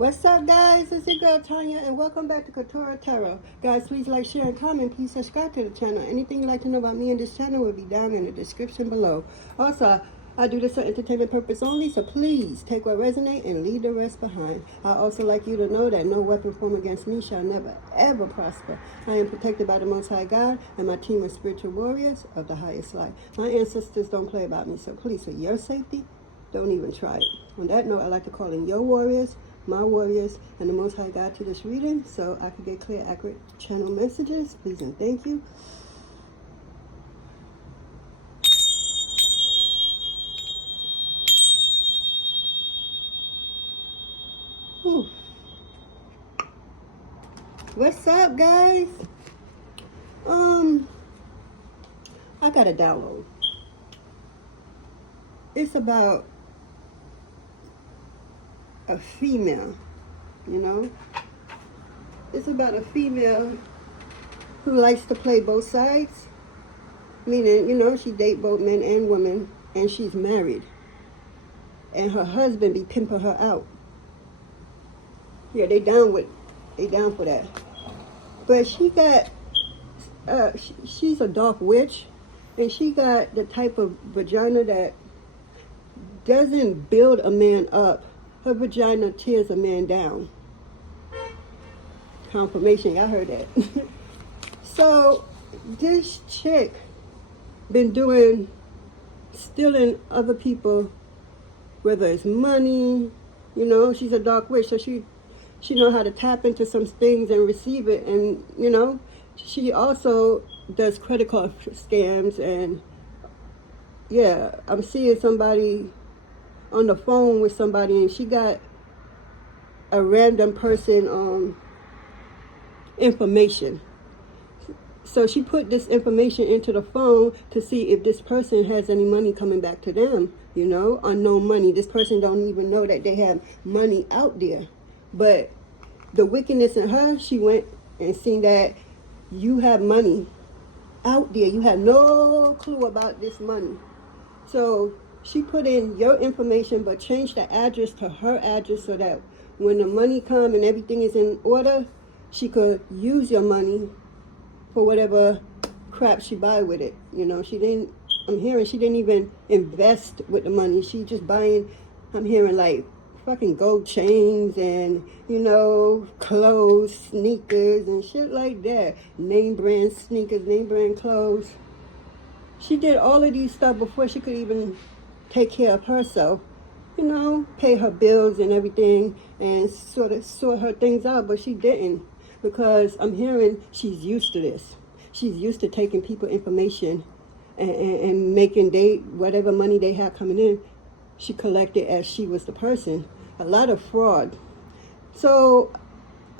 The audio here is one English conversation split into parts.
What's up, guys? It's your girl Tanya, and welcome back to Quetrah Tarot. Guys, please like, share, and comment. Please subscribe to the channel. Anything you'd like to know about me and this channel will be down in the description below. Also, I do this for entertainment purpose only, so please take what resonates and leave the rest behind. I also like you to know that no weapon formed against me shall never, ever prosper. I am protected by the Most High God and my team of spiritual warriors of the highest light. My ancestors don't play about me, so please, for your safety, don't even try it. On that note, I like to call in your warriors, my warriors, and the Most High God to this reading so I can get clear, accurate channel messages. Please and thank you. Whew. What's up, guys? I got a download. It's about a female, It's about a female who likes to play both sides. Meaning, she date both men and women, and she's married. And her husband be pimping her out. Yeah, they down for that. But she got, she's a dark witch, and she got the type of vagina that doesn't build a man up. Her vagina tears a man down. Confirmation, y'all heard that. So, this chick been stealing other people, whether it's money, she's a dark witch, so she know how to tap into some things and receive it, and, she also does credit card scams, and, yeah, I'm seeing somebody on the phone with somebody, and she got a random person information. So she put this information into the phone to see if this person has any money coming back to them, unknown money. This person don't even know that they have money out there. But the wickedness in her, she went and seen that you have money out there. You have no clue about this money. So she put in your information, but changed the address to her address so that when the money come and everything is in order, she could use your money for whatever crap she buy with it. I'm hearing she didn't even invest with the money. She just buying, I'm hearing like fucking gold chains and, clothes, sneakers and shit like that. Name brand sneakers, name brand clothes. She did all of these stuff before she could even take care of herself, pay her bills and everything and sort of sort her things out, but she didn't, because I'm hearing she's used to this. She's used to taking people information and making whatever money they have coming in, she collected as she was the person. A lot of fraud. So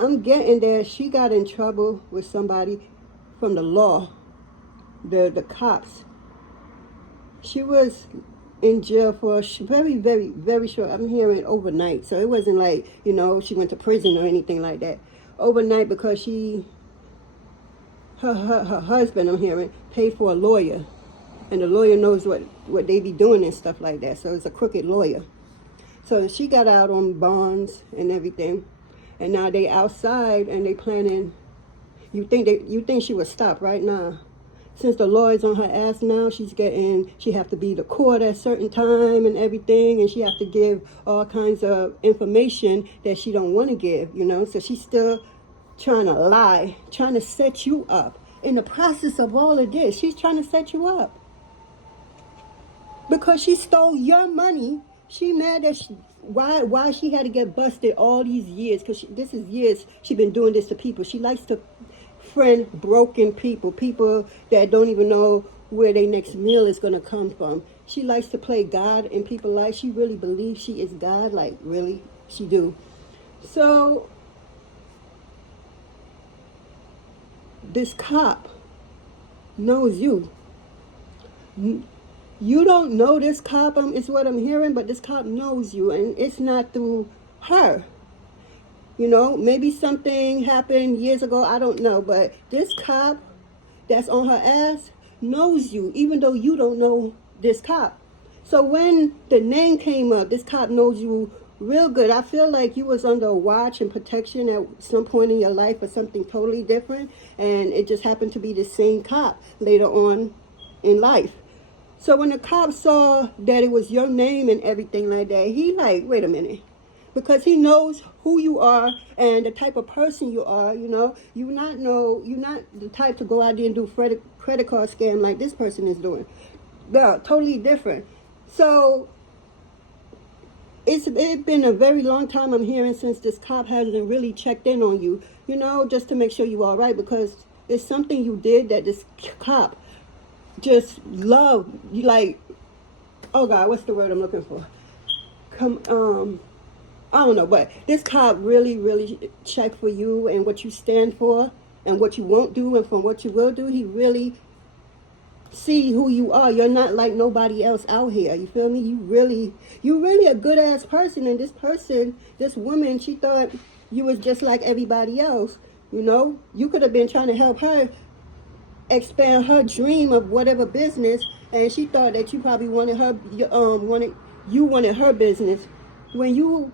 I'm getting that she got in trouble with somebody from the law, the cops. She was in jail for very, very, very short. I'm hearing overnight. So it wasn't like, she went to prison or anything like that. Overnight, because her husband, I'm hearing, paid for a lawyer. And the lawyer knows what they be doing and stuff like that. So it's a crooked lawyer. So she got out on bonds and everything. And now they outside and they planning. You think she would stop right now? Since the law is on her ass now, she have to be to court at a certain time and everything, and she have to give all kinds of information that she don't want to give, So she's still trying to lie, trying to set you up. In the process of all of this, she's trying to set you up. Because she stole your money, she mad that why she had to get busted all these years, because this is years she been doing this to people. She likes to friend broken people that don't even know where their next meal is going to come from. She likes to play God in people's life. She really believes she is God, like really, she do. So this cop knows you. You don't know this cop, is what I'm hearing, but this cop knows you, and it's not through her. Maybe something happened years ago, I don't know, but this cop that's on her ass knows you, even though you don't know this cop. So when the name came up, this cop knows you real good. I feel like you was under watch and protection at some point in your life for something totally different, and it just happened to be the same cop later on in life. So when the cop saw that it was your name and everything like that, he like, wait a minute. Because he knows who you are and the type of person you are, you know. You're not the type to go out there and do credit card scam like this person is doing. They're totally different. So it's been a very long time I'm hearing since this cop hasn't really checked in on you, you know, just to make sure you're all right, because it's something you did that this cop just love. You like, oh God, what's the word I'm looking for? I don't know, but this cop really checked for you and what you stand for and what you won't do and from what you will do. He really see who you are. You're not like nobody else out here. You feel me? You really a good ass person, and this woman, she thought you was just like everybody else. You know, you could have been trying to help her expand her dream of whatever business, and she thought that you probably wanted her business when you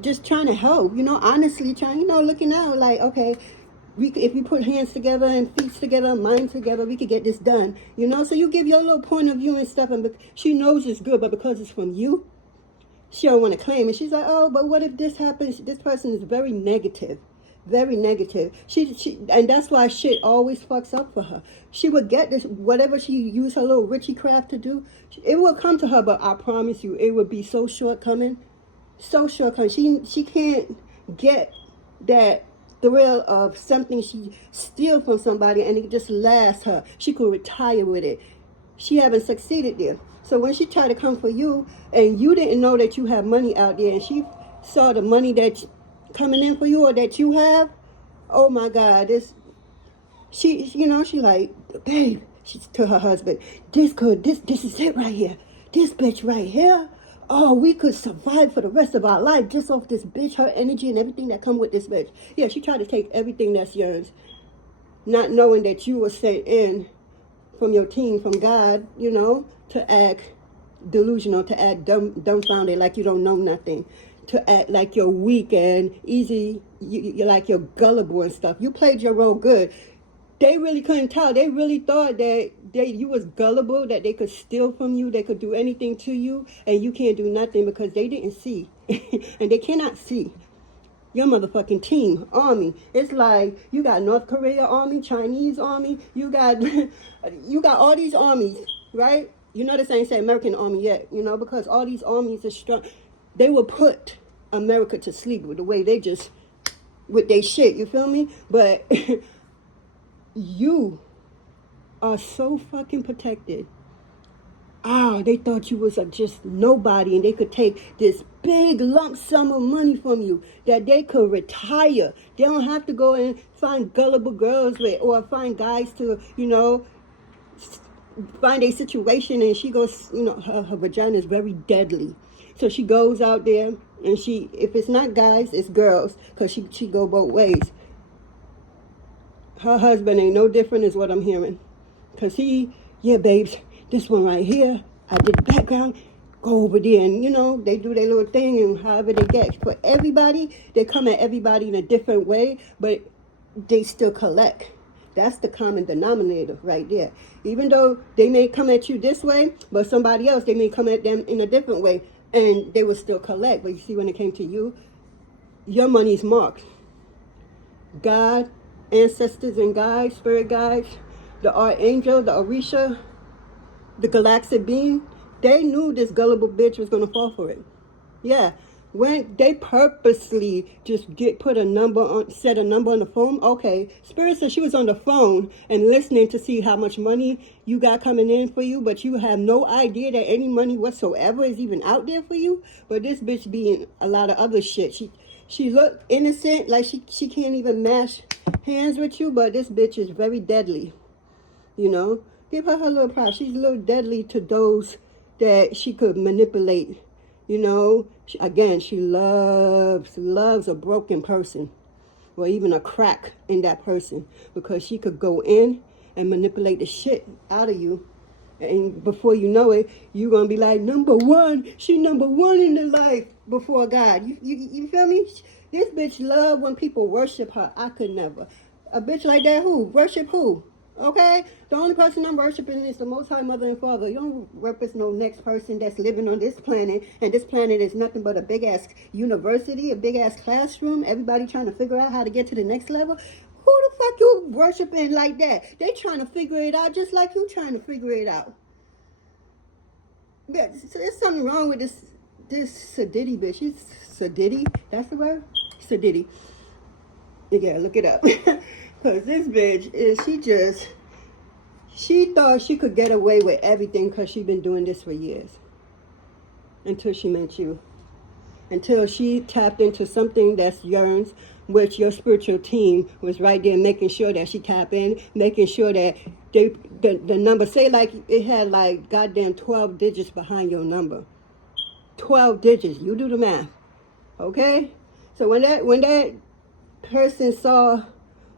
just trying to help, you know, honestly trying, you know, looking out like, okay, if we put hands together and feet together, minds together, we could get this done, you know. So you give your little point of view and stuff, and she knows it's good, but because it's from you, she don't want to claim it. She's like, oh, but what if this happens? This person is very negative. Very negative. And that's why shit always fucks up for her. She would get this, whatever she used her little Richie craft to do, it will come to her, but I promise you, it would be so shortcoming. So shortcoming. She can't get that thrill of something she steal from somebody and it just lasts her. She could retire with it. She haven't succeeded there. So when she tried to come for you and you didn't know that you have money out there, and she saw the money that coming in for you or that you have, oh my God, she like, babe, she's to her husband, this is it right here. This bitch right here. Oh, we could survive for the rest of our life just off this bitch, her energy and everything that come with this bitch. Yeah, she tried to take everything that's yours, not knowing that you were sent in from your team, from God, you know, to act delusional, to act dumbfounded, like you don't know nothing, to act like you're weak and easy, you're like you're gullible and stuff. You played your role good. They really couldn't tell. They really thought that you was gullible, that they could steal from you, they could do anything to you, and you can't do nothing because they didn't see. And they cannot see. Your motherfucking team, army. It's like you got North Korea army, Chinese army, you got all these armies, right? You know this ain't say American army yet, you know, because all these armies are strong. They will put America to sleep with the way they just, with their shit, you feel me? But you are so fucking protected. They thought you was just nobody, and they could take this big lump sum of money from you that they could retire. They don't have to go and find gullible girls or find guys to, you know, find a situation. And she goes, you know, her vagina is very deadly. So she goes out there and if it's not guys, it's girls, because she go both ways. Her husband ain't no different is what I'm hearing. Because yeah, babes, this one right here, I did the background, go over there, and, you know, they do their little thing, and however they get. For everybody, they come at everybody in a different way, but they still collect. That's the common denominator right there. Even though they may come at you this way, but somebody else, they may come at them in a different way, and they will still collect. But you see, when it came to you, your money's marked. God, ancestors and guides, spirit guides, the archangel, the Orisha, the galactic being, they knew this gullible bitch was going to fall for it. Yeah. When they purposely just set a number on the phone. Okay. Spirit said she was on the phone and listening to see how much money you got coming in for you, but you have no idea that any money whatsoever is even out there for you. But this bitch being a lot of other shit. She looked innocent, like she can't even mash hands with you, but this bitch is very deadly. You know? Give her little props. She's a little deadly to those that she could manipulate. You know, she loves a broken person, or even a crack in that person, because she could go in and manipulate the shit out of you And before you know it, you're going to be like, number one. She number one in the life before God. You feel me? This bitch love when people worship her. I could never. A bitch like that, who? Worship who? Okay? The only person I'm worshiping is the Most High Mother and Father. You don't represent no next person that's living on this planet. And this planet is nothing but a big-ass university, a big-ass classroom. Everybody trying to figure out how to get to the next level. Who the fuck you worshiping like that? They trying to figure it out just like you trying to figure it out. Yeah, so there's something wrong with this Sadiddy bitch. She's Sadiddy. That's the word? Sadiddy. Yeah, look it up. Because this bitch she thought she could get away with everything because she's been doing this for years. Until she met you. Until she tapped into something that's yearns, which your spiritual team was right there making sure that she tapped in, making sure that the number, say like it had like goddamn 12 digits behind your number. 12 digits. You do the math. Okay? So when that person saw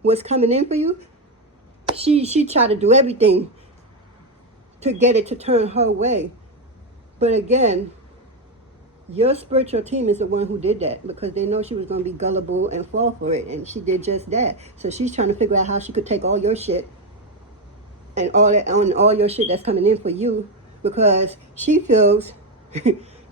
what's coming in for you, she tried to do everything to get it to turn her way. But again, your spiritual team is the one who did that because they know she was going to be gullible and fall for it. And she did just that. So she's trying to figure out how she could take all your shit and all your shit that's coming in for you because she feels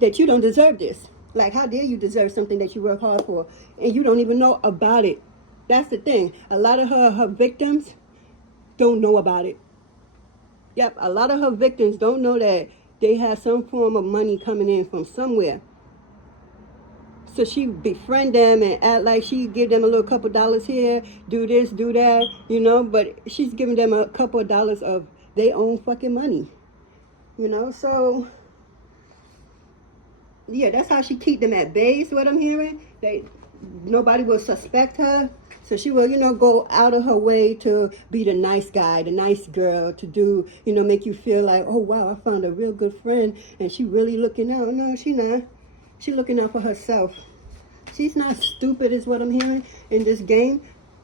that you don't deserve this. Like, how dare you deserve something that you work hard for and you don't even know about it? That's the thing. A lot of her victims don't know about it. Yep, a lot of her victims don't know that they have some form of money coming in from somewhere. So she befriend them and act like she give them a little couple dollars here, do this, do that, you know, but she's giving them a couple of dollars of their own fucking money. You know, so yeah, that's how she keep them at bay, is what I'm hearing. Nobody will suspect her. So she will, you know, go out of her way to be the nice guy, the nice girl, to do, you know, make you feel like, oh, wow, I found a real good friend, and she really looking out. No, she not. She looking out for herself. She's not stupid, is what I'm hearing in this game,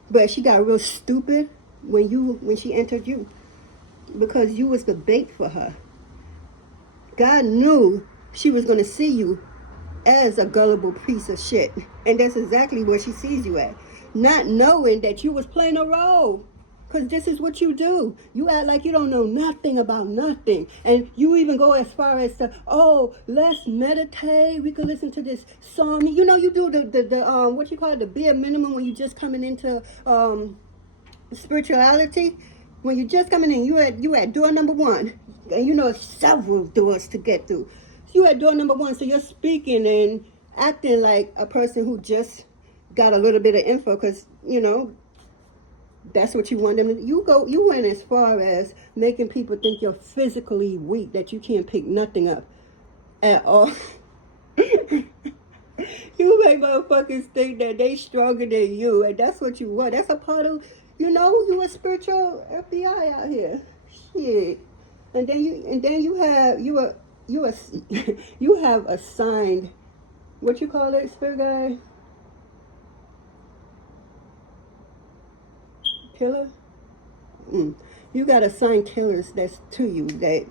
but she got real stupid when she entered you, because you was the bait for her. God knew she was going to see you as a gullible piece of shit, and that's exactly where she sees you at. Not knowing that you was playing a role. Because this is what you do. You act like you don't know nothing about nothing. And you even go as far as to, oh, let's meditate. We could listen to this song. You know, you do the what you call it, the bare minimum when you just coming into spirituality. When you're just coming in, you at door number one. And you know several doors to get through. So you at door number one. So you're speaking and acting like a person who just got a little bit of info because, you know, that's what you want them to. You went as far as making people think you're physically weak, that you can't pick nothing up at all. You make motherfuckers think that they stronger than you, and that's what you want. That's a part of, you know, you a spiritual FBI out here. Shit. And then you have assigned, what you call it, spirit guide? Killer? You got assigned killers that's to you that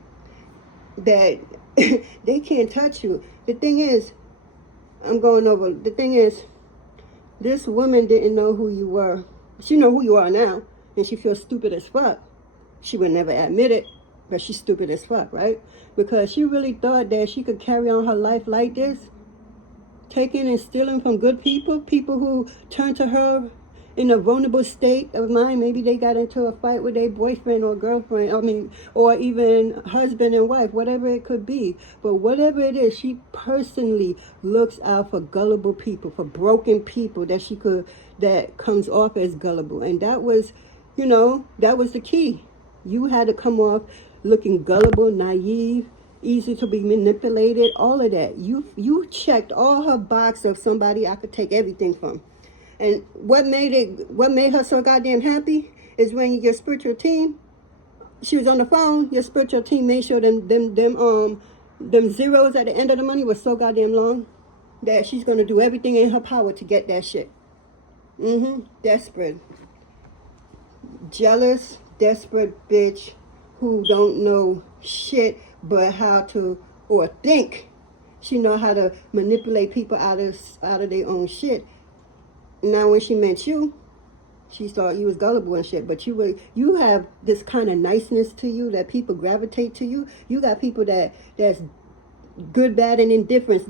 they can't touch you. The thing is, this woman didn't know who you were. She know who you are now, and she feels stupid as fuck. She would never admit it, but she's stupid as fuck, right? Because she really thought that she could carry on her life like this, taking and stealing from good people who turn to her in a vulnerable state of mind. Maybe they got into a fight with their boyfriend or girlfriend, or even husband and wife, whatever it could be. But whatever it is, she personally looks out for gullible people, for broken people that comes off as gullible. And that was, you know, that was the key. You had to come off looking gullible, naive, easy to be manipulated, all of that. You checked all her box of somebody I could take everything from. And what made her so goddamn happy is when your spiritual team, she was on the phone, your spiritual team made sure them zeros at the end of the money was so goddamn long that she's gonna do everything in her power to get that shit. Desperate. Jealous, desperate bitch who don't know shit but how to, or think. She know how to manipulate people out of their own shit. Now when she met you, she thought you was gullible and shit, but you have this kind of niceness to you that people gravitate to you. You got people that's good, bad, and indifference.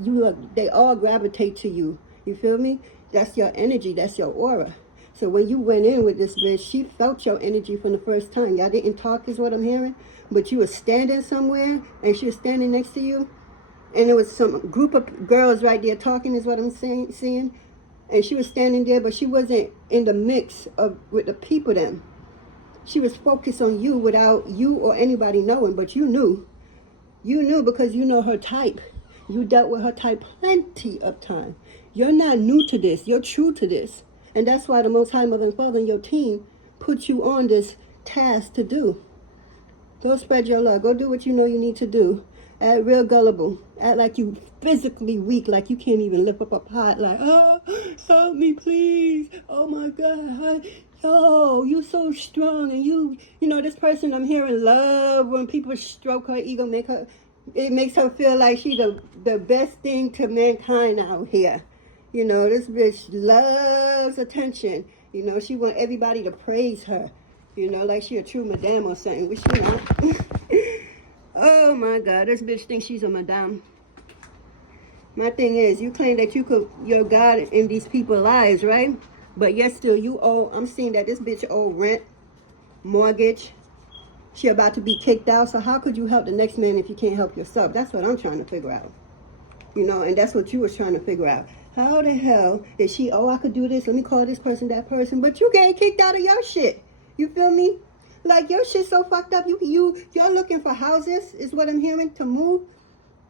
They all gravitate to you. You feel me? That's your energy. That's your aura. So when you went in with this bitch, she felt your energy from the first time. Y'all didn't talk is what I'm hearing, but you were standing somewhere and she was standing next to you, and there was some group of girls right there talking is what I'm seeing. And she was standing there, but she wasn't in the mix with the people then. She was focused on you without you or anybody knowing, but you knew. You knew because you know her type. You dealt with her type plenty of time. You're not new to this. You're true to this. And that's why the Most High Mother and Father and your team put you on this task to do. Go spread your love. Go do what you know you need to do. Act real gullible. Act like you physically weak, like you can't even lift up a pot. Like, oh, help me, please. Oh, my God. Oh, you so strong. And you know, this person I'm hearing love when people stroke her ego, it makes her feel like she's the best thing to mankind out here. You know, this bitch loves attention. You know, she want everybody to praise her. You know, like she a true madame or something, which she not. Oh my God, this bitch thinks she's a madame. My thing is, you claim that you're God in these people's lives, right? But yet still you owe, I'm seeing that this bitch owe rent, mortgage. She about to be kicked out. So how could you help the next man if you can't help yourself? That's what I'm trying to figure out. You know, and that's what you was trying to figure out. How the hell is she, oh, I could do this, let me call this person, that person, but you getting kicked out of your shit. You feel me? Like your shit's so fucked up, you're looking for houses, is what I'm hearing, to move.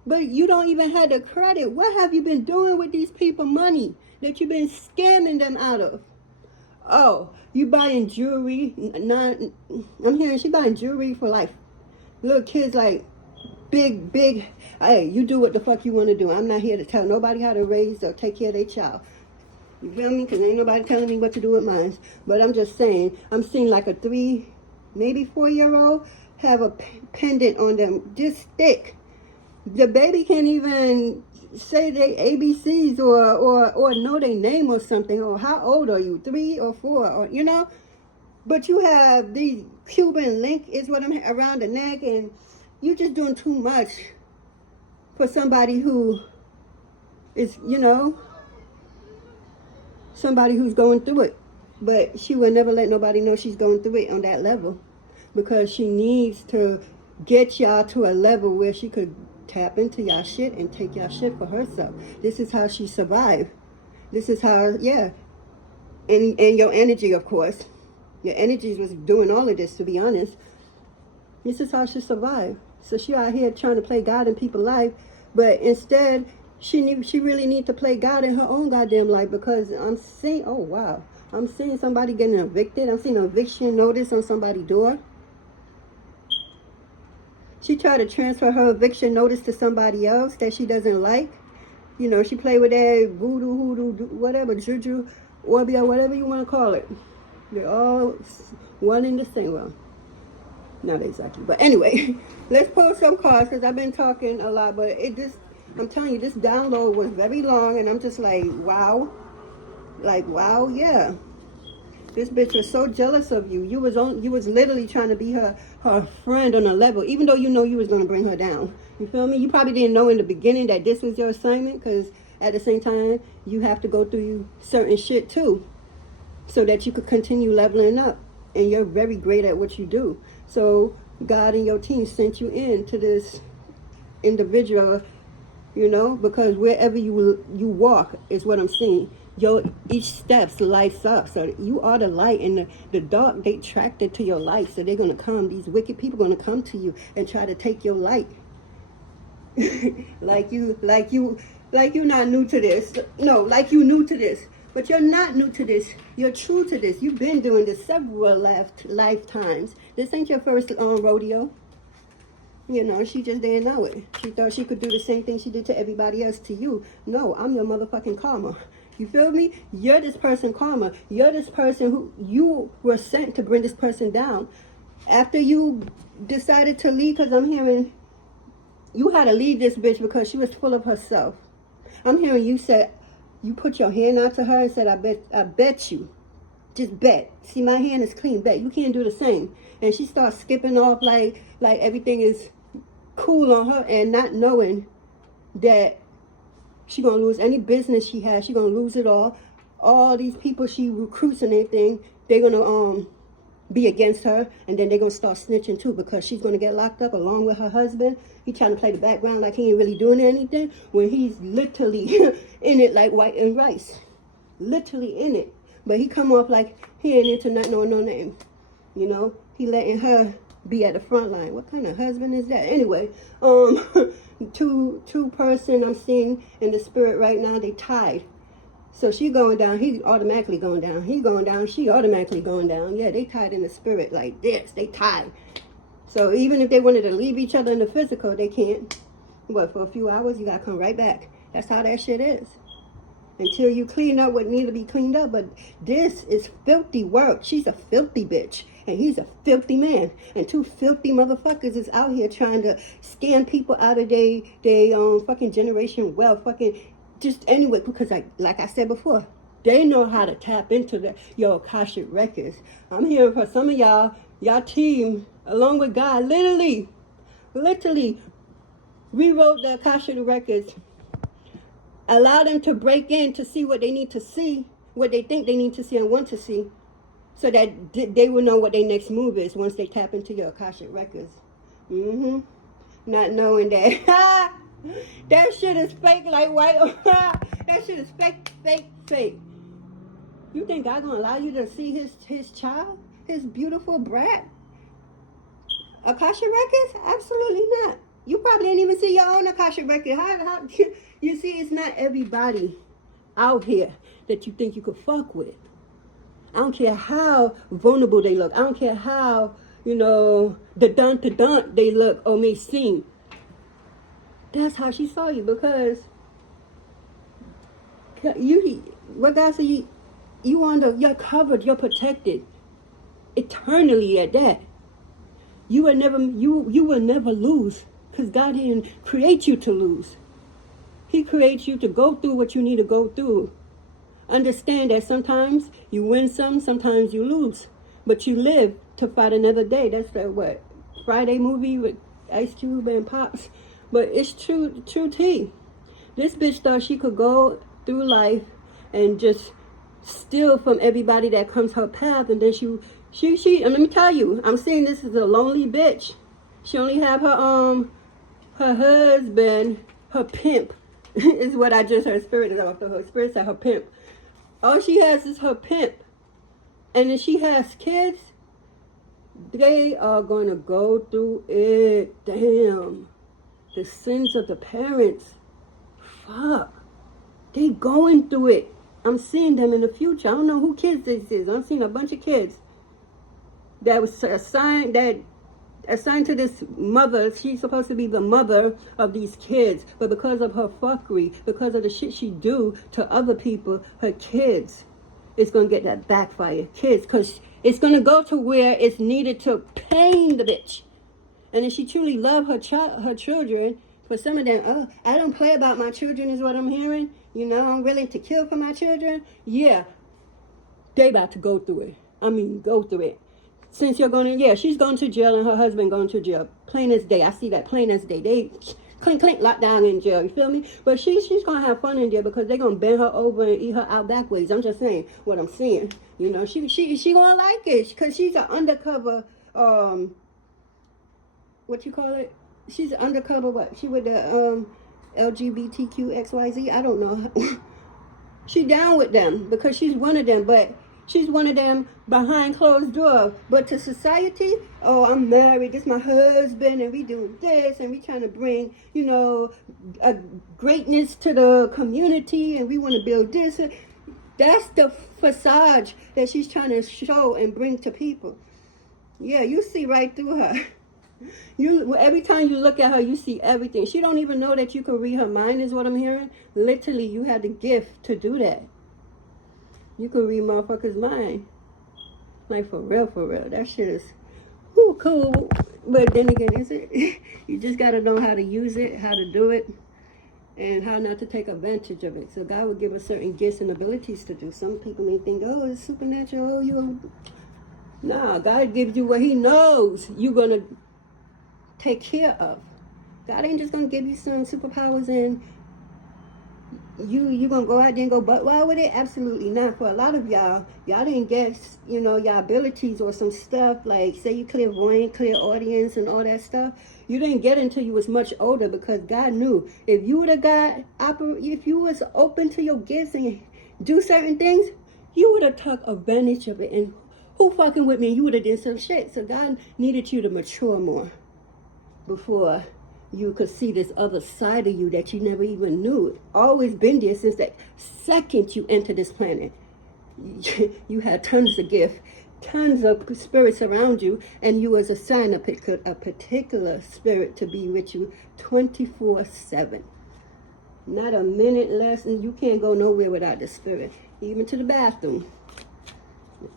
But you don't even have the credit. What have you been doing with these people money that you've been scamming them out of? Oh, you buying jewelry. I'm hearing she buying jewelry for like little kids, like big. Hey, you do what the fuck you want to do. I'm not here to tell nobody how to raise or take care of their child. You feel me? Because ain't nobody telling me what to do with mine. But I'm just saying, I'm seeing like a 3, maybe 4-year-old have a pendant on them this thick. The baby can't even say they ABCs or know their name or something, or how old are you, 3 or 4, or you know. But you have these Cuban link is what I'm around the neck, and you just doing too much for somebody who is, you know, somebody who's going through it. But she will never let nobody know she's going through it on that level, because she needs to get y'all to a level where she could tap into y'all shit and take y'all shit for herself. This is how she survived. This is how, yeah. And your energy, of course. Your energy was doing all of this, to be honest. This is how she survived. So she out here trying to play God in people's life, but instead, she really need to play God in her own goddamn life, because I'm seeing, oh wow, I'm seeing somebody getting evicted. I'm seeing an eviction notice on somebody's door. She tried to transfer her eviction notice to somebody else that she doesn't like. You know, she played with that voodoo, hoodoo, whatever, juju, orbia, whatever you want to call it. They're all one and the same. Well, not exactly. But anyway, let's pull some cards, because I've been talking a lot. But I'm telling you, this download was very long. And I'm just like, wow. Like, wow, yeah. This bitch was so jealous of you. You was literally trying to be her friend on a level, even though you know you was going to bring her down. You feel me? You probably didn't know in the beginning that this was your assignment, because at the same time, you have to go through certain shit too, so that you could continue leveling up. And you're very great at what you do. So God and your team sent you in to this individual, you know, because wherever you walk is what I'm seeing. Each steps lights up. So you are the light, and the dark, they attracted to your light. So they're going to come. These wicked people are going to come to you and try to take your light. like you not new to this. No, like you new to this. But you're not new to this. You're true to this. You've been doing this several lifetimes. This ain't your first rodeo. You know, she just didn't know it. She thought she could do the same thing she did to everybody else to you. No, I'm your motherfucking karma. You feel me? You're this person karma. You're this person who you were sent to bring this person down. After you decided to leave, because I'm hearing you had to leave this bitch because she was full of herself. I'm hearing you said, you put your hand out to her and said, I bet you. Just bet. See, my hand is clean. Bet. You can't do the same. And she starts skipping off like everything is cool on her, and not knowing that she gonna lose any business she has. She gonna lose it all. All these people she recruits and everything, they're gonna be against her, and then they're gonna start snitching too, because she's gonna get locked up along with her husband. He trying to play the background like he ain't really doing anything, when he's literally in it like white and rice. Literally in it. But he come off like he ain't into not knowing no name. You know, he letting her be at the front line. What kind of husband is that? Anyway, two person I'm seeing in the spirit right now, they tied. So she going down, he automatically going down. He going down, she automatically going down. Yeah, they tied in the spirit like this. They tied. So even if they wanted to leave each other in the physical, they can't. But for a few hours, you gotta come right back. That's how that shit is. Until you clean up what need to be cleaned up. But this is filthy work. She's a filthy bitch. And he's a filthy man. And two filthy motherfuckers is out here trying to scam people out of they fucking generation wealth. Fucking just anyway. Because like I said before, they know how to tap into your Akashic records. I'm hearing for some of y'all team, along with God, literally rewrote the Akashic records. Allow them to break in to see what they need to see, what they think they need to see and want to see, so that they will know what their next move is once they tap into your Akashic records. Not knowing that that shit is fake like white. That shit is fake. You think God gonna allow you to see his child, his beautiful brat? Akashic records? Absolutely not. You probably didn't even see your own Akashic record. How you see, it's not everybody out here that you think you could fuck with. I don't care how vulnerable they look. I don't care how, the dun they look or may seem. That's how she saw you, because what God said, you're covered, you're protected eternally at that. You will never lose, because God didn't create you to lose. He creates you to go through what you need to go through. Understand that sometimes you win some, sometimes you lose. But you live to fight another day. That's the Friday movie with Ice Cube and Pops. But it's true tea. This bitch thought she could go through life and just steal from everybody that comes her path. And then she and let me tell you, I'm saying this is a lonely bitch. She only have her husband, her pimp, is what I just heard. Spirit is off her spirit said her pimp. All she has is her pimp. And if she has kids, they are going to go through it. Damn. The sins of the parents. Fuck. They going through it. I'm seeing them in the future. I don't know who kids this is. I'm seeing a bunch of kids that was assigned to this mother. She's supposed to be the mother of these kids, but because of her fuckery, because of the shit she do to other people, her kids, it's gonna get that backfire. Kids, because it's gonna go to where it's needed to pain the bitch. And if she truly love her children, for some of them, I don't play about my children is what I'm hearing. I'm willing to kill for my children. Yeah, they about to go through it. Go through it. Since she's going to jail and her husband going to jail. Plain as day. I see that plain as day. They clink, locked down in jail. You feel me? But she's going to have fun in there because they're going to bend her over and eat her out backwards. I'm just saying what I'm seeing. She going to like it because she's an undercover, what you call it? She's an undercover, what? She with the LGBTQ XYZ? I don't know. She down with them because she's one of them, but she's one of them behind closed doors. But to society, I'm married, this is my husband, and we doing this, and we trying to bring, a greatness to the community, and we want to build this. That's the facade that she's trying to show and bring to people. Yeah, you see right through her. Every time you look at her, you see everything. She don't even know that you can read her mind, is what I'm hearing. Literally, you have the gift to do that. You can read motherfuckers' mind. Like, for real. That shit is... Whew, cool. But then again, is it? You just got to know how to use it, how to do it, and how not to take advantage of it. So God will give us certain gifts and abilities to do. Some people may think, oh, it's supernatural. Oh, you. Nah, God gives you what He knows you're going to take care of. God ain't just going to give you some superpowers and you gonna go out there and go butt wild with it? Absolutely not. For a lot of y'all didn't get, your abilities or some stuff like, say you clairvoyant, clairaudience and all that stuff. You didn't get until you was much older, because God knew if you would have if you was open to your gifts and do certain things, you would have took advantage of it. And who fucking with me? You would have did some shit. So God needed you to mature more before you could see this other side of you that you never even knew. Always been there since that second you entered this planet. You had tons of gifts, tons of spirits around you, and you was assigned a particular spirit to be with you 24/7. Not a minute less, and you can't go nowhere without the spirit, even to the bathroom.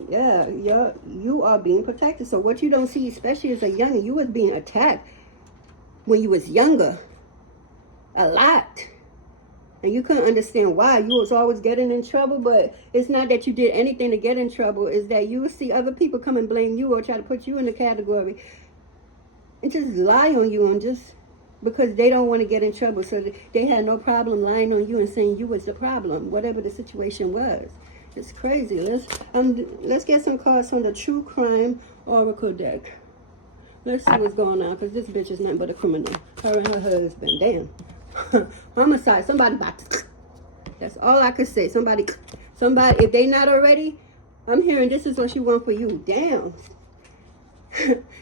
Yeah, you are being protected. So what you don't see, especially as a young, you was being attacked when you was younger, a lot, and you couldn't understand why. You was always getting in trouble, but it's not that you did anything to get in trouble. It's that you would see other people come and blame you or try to put you in the category and just lie on you, and just because they don't want to get in trouble. So they had no problem lying on you and saying you was the problem, whatever the situation was. It's crazy. Let's get some cards from the True Crime Oracle deck. Let's see what's going on, because this bitch is nothing but a criminal. Her and her husband. Damn. Homicide. Somebody about to. That's all I could say. Somebody, if they not already, I'm hearing this is what she want for you. Damn.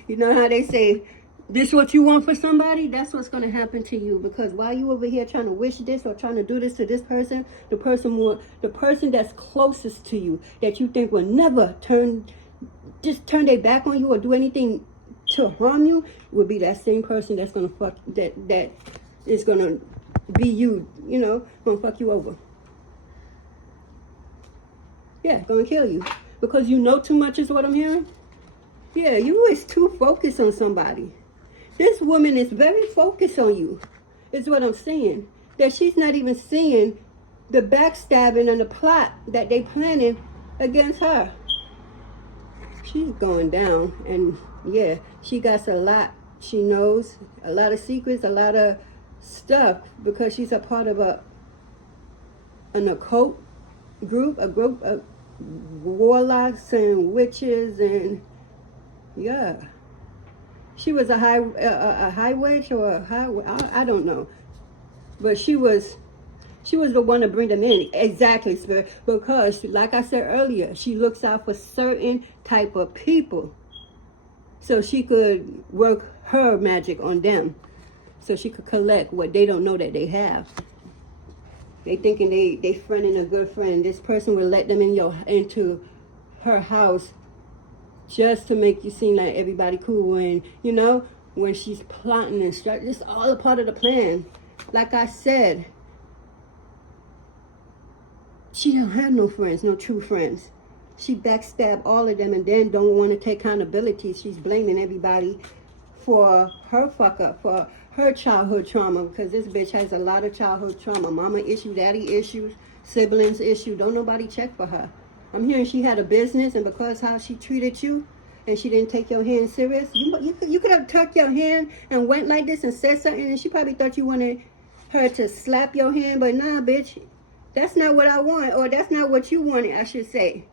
You know how they say, this what you want for somebody? That's what's going to happen to you. Because while you over here trying to wish this or trying to do this to this person, the person that's closest to you, that you think will never turn their back on you or do anything to harm you, will be that same person that's gonna fuck, that is gonna be you, gonna fuck you over. Yeah, gonna kill you because you know too much is what I'm hearing. Yeah, you is too focused on somebody. This woman is very focused on you, is what I'm saying. That she's not even seeing the backstabbing and the plot that they planning against her. She's going down, and yeah, she got a lot. She knows a lot of secrets, a lot of stuff, because she's a part of an occult group, a group of warlocks and witches, and yeah, she was a high witch or a high, I don't know, but she was the one to bring them in. Exactly, Spirit. Because, like I said earlier, she looks out for certain type of people, so she could work her magic on them, so she could collect what they don't know that they have. They thinking they friending a good friend. This person will let them into her house just to make you seem like everybody cool, and when she's plotting and stuff. It's all a part of the plan. Like I said, she don't have no friends, no true friends. She backstab all of them and then don't want to take accountability. She's blaming everybody for her fuck up, for her childhood trauma, because this bitch has a lot of childhood trauma. Mama issue, daddy issues, siblings issue. Don't nobody check for her. I'm hearing she had a business, and because how she treated you and she didn't take your hand serious, you could have tucked your hand and went like this and said something, and she probably thought you wanted her to slap your hand, but nah, bitch. That's not what I want, or that's not what you wanted, I should say.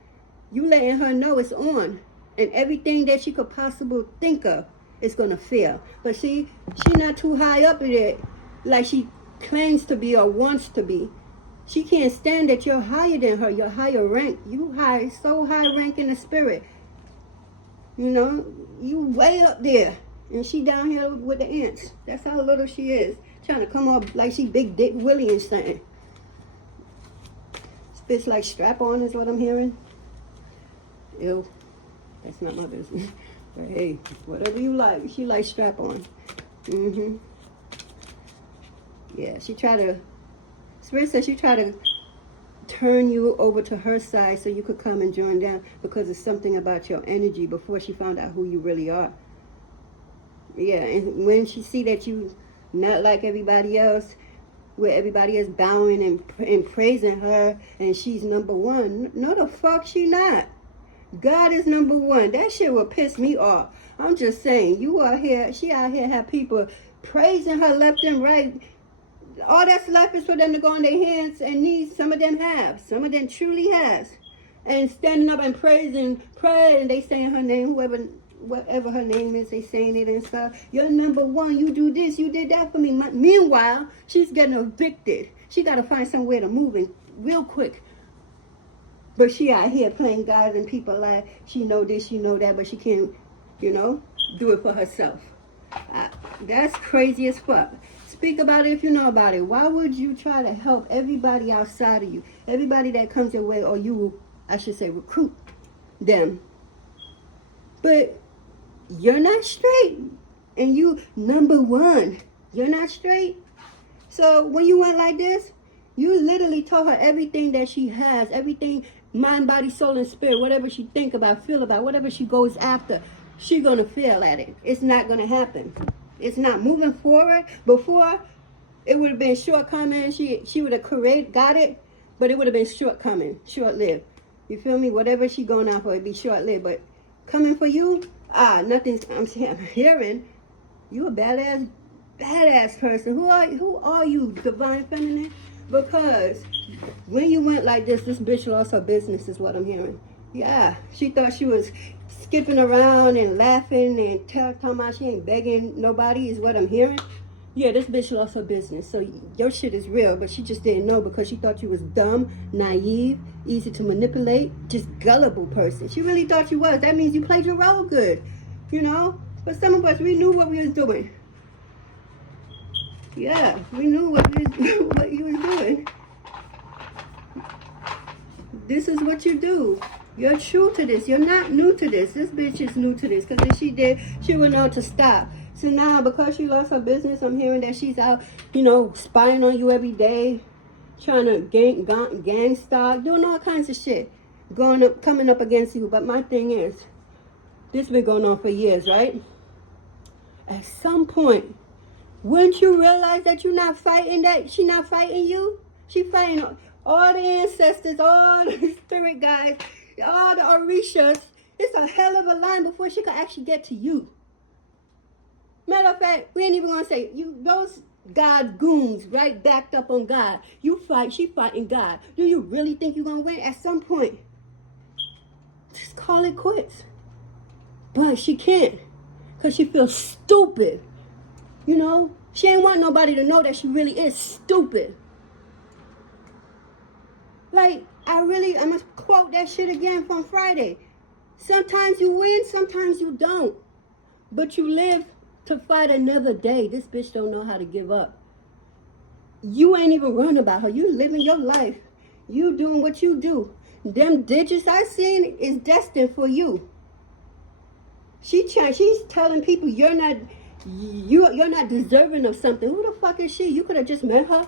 You letting her know it's on, and everything that she could possibly think of is going to fail. But she not too high up in it like she claims to be or wants to be. She can't stand that you're higher than her, you're higher rank. You so high rank in the spirit. You way up there, and she down here with the ants. That's how little she is. Trying to come up like she Big Dick Willie and something. Bitch like strap on is what I'm hearing. Ew, that's not my business. But hey, whatever you like. She like strap on. Yeah, Spirit says she tried to turn you over to her side so you could come and join them, because it's something about your energy before she found out who you really are. Yeah, and when she see that you not like everybody else, where everybody is bowing and praising her, and she's number one. No, the fuck she not. God is number one. That shit will piss me off. I'm just saying, you are here, she out here have people praising her left and right. All that's left is for them to go on their hands and knees. Some of them have. Some of them truly has. And standing up and praising, and they saying her name, whatever her name is, they saying it and stuff. You're number one. You do this. You did that for me. Meanwhile, she's getting evicted. She got to find somewhere to move in real quick. But she out here playing God and people like she know this, she know that, but she can't, do it for herself. That's crazy as fuck. Speak about it if you know about it. Why would you try to help everybody outside of you? Everybody that comes your way, or you, I should say, recruit them. But you're not straight. And you number one. You're not straight. So when you went like this, you literally told her everything that she has, everything, mind, body, soul, and spirit, whatever she think about, feel about, whatever she goes after, she gonna fail at it. It's not gonna happen. It's not moving forward. Before, it would have been shortcoming. She would have got it, but it would have been shortcoming, short-lived. You feel me? Whatever she going out for, it'd be short-lived. But coming for you, nothing's. I'm hearing you a badass person. Who are you, divine feminine? Because when you went like this bitch lost her business, is what I'm hearing. Yeah, she thought she was skipping around and laughing and talking about she ain't begging nobody, is what I'm hearing. Yeah, this bitch lost her business. So your shit is real, but she just didn't know because she thought you was dumb, naive, easy to manipulate, just gullible person. She really thought you was. That means you played your role good, But some of us, we knew what we was doing. Yeah, we knew what you was doing. This is what you do. You're true to this. You're not new to this. This bitch is new to this. Because if she did, she would know to stop. So now, because she lost her business, I'm hearing that she's out, spying on you every day, trying to gang stalk, doing all kinds of shit, coming up against you. But my thing is, this been going on for years, right? At some point, wouldn't you realize that you're not fighting that? She not fighting you. She fighting all the ancestors, all the spirit guides, all the Orishas. It's a hell of a line before she could actually get to you. Matter of fact, we ain't even gonna say those God goons, right? Backed up on God. You fight, she fighting God. Do you really think you're gonna win? At some point, just call it quits. But she can't, because she feels stupid. She ain't want nobody to know that she really is stupid. Like, I'm gonna quote that shit again from Friday. Sometimes you win, sometimes you don't. But you live to fight another day. This bitch don't know how to give up. You ain't even worrying about her. You living your life. You doing what you do. Them digits I seen is destined for you. She's telling people you're not deserving of something. Who the fuck is she? You could have just met her.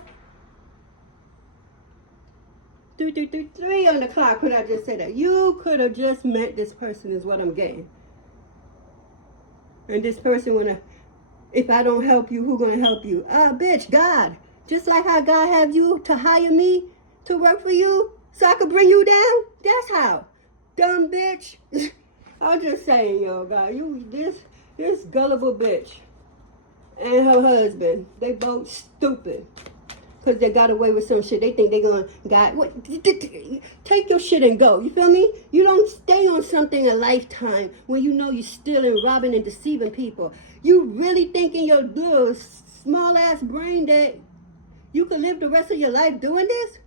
3 on the clock when I just said that. You could have just met this person, is what I'm getting. And this person if I don't help you, who gonna help you? Bitch, God. Just like how God have you to hire me to work for you so I could bring you down. That's how. Dumb bitch. I'm just saying, God, this gullible bitch and her husband, they both stupid. Because they got away with some shit. They think they're going to, take your shit and go. You feel me? You don't stay on something a lifetime when you know you're stealing, robbing, and deceiving people. You really think in your little small-ass brain that you could live the rest of your life doing this?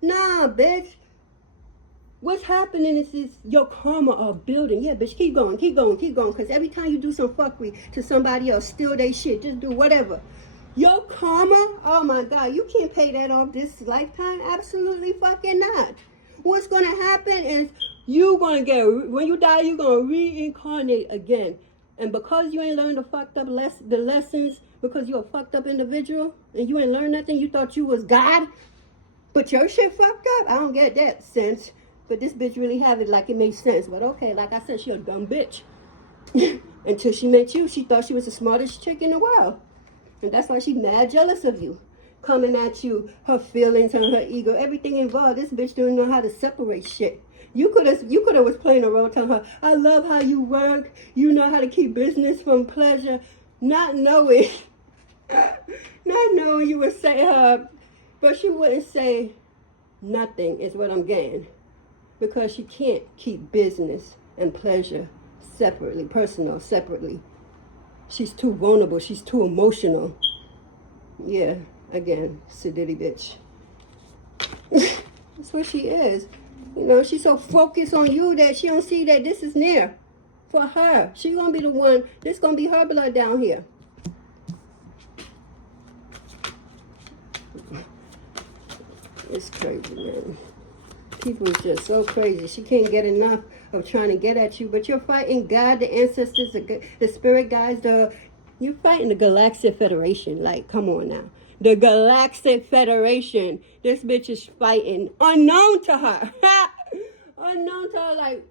Nah, bitch. What's happening is your karma are building. Yeah, bitch, keep going. Because every time you do some fuckery to somebody else, steal their shit, just do whatever. Your karma, oh my God, you can't pay that off this lifetime. Absolutely fucking not. What's going to happen is when you die, you're going to reincarnate again. And because you ain't learned the lessons, because you're a fucked up individual, and you ain't learned nothing, you thought you was God, but your shit fucked up. I don't get that sense. But this bitch really have it like it makes sense. But okay, like I said, she a dumb bitch. Until she met you, she thought she was the smartest chick in the world. And that's why she's mad jealous of you. Coming at you, her feelings and her ego, everything involved. This bitch don't know how to separate shit. You could have was playing a role telling her, I love how you work. You know how to keep business from pleasure. Not knowing you would say her, but she wouldn't say nothing is what I'm getting. Because she can't keep business and pleasure separately, personal separately. She's too vulnerable. She's too emotional. Yeah, again, sedity bitch. That's what she is. You know, she's so focused on you that she don't see that this is near for her. She's going to be the one. This going to be her blood down here. It's crazy, man. People is just so crazy. She can't get enough of trying to get at you. But you're fighting God, the ancestors, the spirit guides. You're fighting the Galactic Federation. Like, come on now. The Galactic Federation. This bitch is fighting unknown to her. Unknown to her. Like,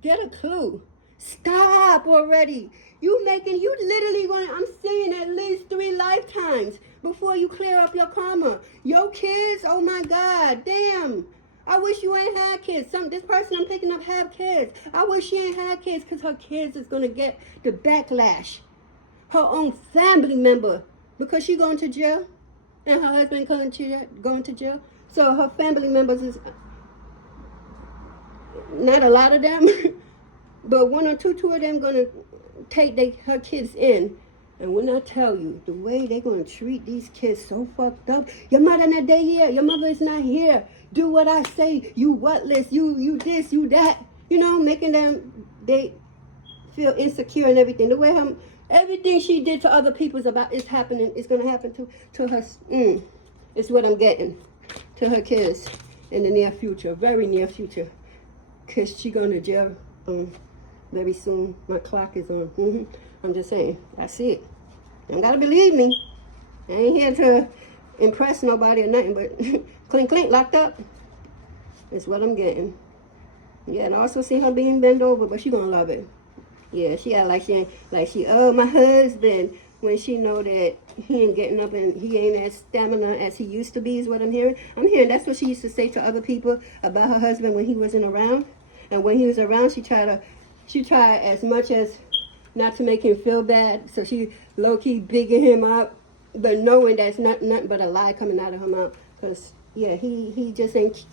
get a clue. Stop already. You literally going, I'm saying at least 3 lifetimes before you clear up your karma. Your kids, oh my God, damn. I wish you ain't had kids. This person I'm picking up have kids. I wish she ain't had kids because her kids is going to get the backlash. Her own family member, because she going to jail and her husband going to jail. So her family members is, not a lot of them, but one or two of them going to take her kids in. And when I tell you, the way they're going to treat these kids so fucked up. Your mother not there here. Your mother is not here. Do what I say. You whatless. You this, you that. You know, making them, they feel insecure and everything. The way everything she did to other people is going to happen to her. It's what I'm getting to her kids in the near future. Very near future. Because she going to jail very soon. My clock is on. I'm just saying, I see it. You don't gotta believe me. I ain't here to impress nobody or nothing, but clink, clink, locked up. That's what I'm getting. Yeah, and I also see her being bent over, but she gonna love it. Yeah, she act like she, oh, my husband, when she know that he ain't getting up and he ain't as stamina as he used to be, is what I'm hearing. I'm hearing that's what she used to say to other people about her husband when he wasn't around. And when he was around, she tried as much as not to make him feel bad, so she low-key bigging him up, but knowing that's nothing but a lie coming out of her mouth. Because, yeah, he just ain't,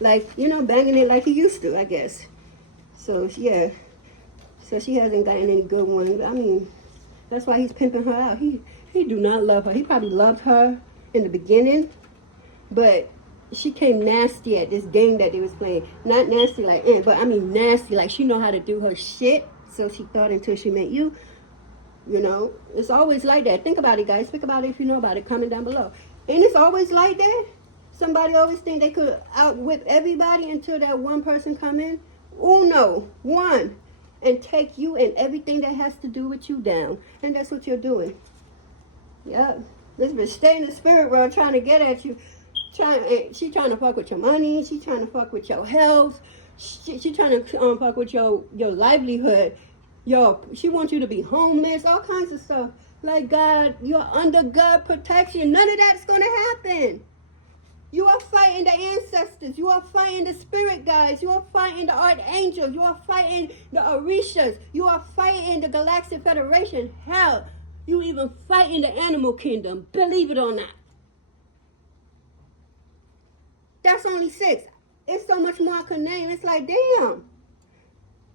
like, you know, banging it like he used to, I guess. So, yeah. So she hasn't gotten any good ones. I mean, that's why he's pimping her out. He do not love her. He probably loved her in the beginning, but she came nasty at this game that they was playing. Not nasty like, but I mean nasty, like she know how to do her shit. So she thought until she met you. You know, it's always like that. Think about it, guys. Think about it if you know about it. Comment down below. And it's always like that. Somebody always think they could outwit everybody until that one person come in. One. And take you and everything that has to do with you down. And that's what you're doing. Yep. This bitch stay in the spirit world trying to get at you. She trying to fuck with your money. She trying to fuck with your health. She trying to fuck with your livelihood. She wants you to be homeless, all kinds of stuff. Like, God, you're under God protection. None of that's going to happen. You are fighting the ancestors. You are fighting the spirit guides. You are fighting the archangels. You are fighting the Orishas. You are fighting the Galactic Federation. Hell, you even fighting the animal kingdom. Believe it or not. That's only 6. It's so much more I could name. It's like, damn.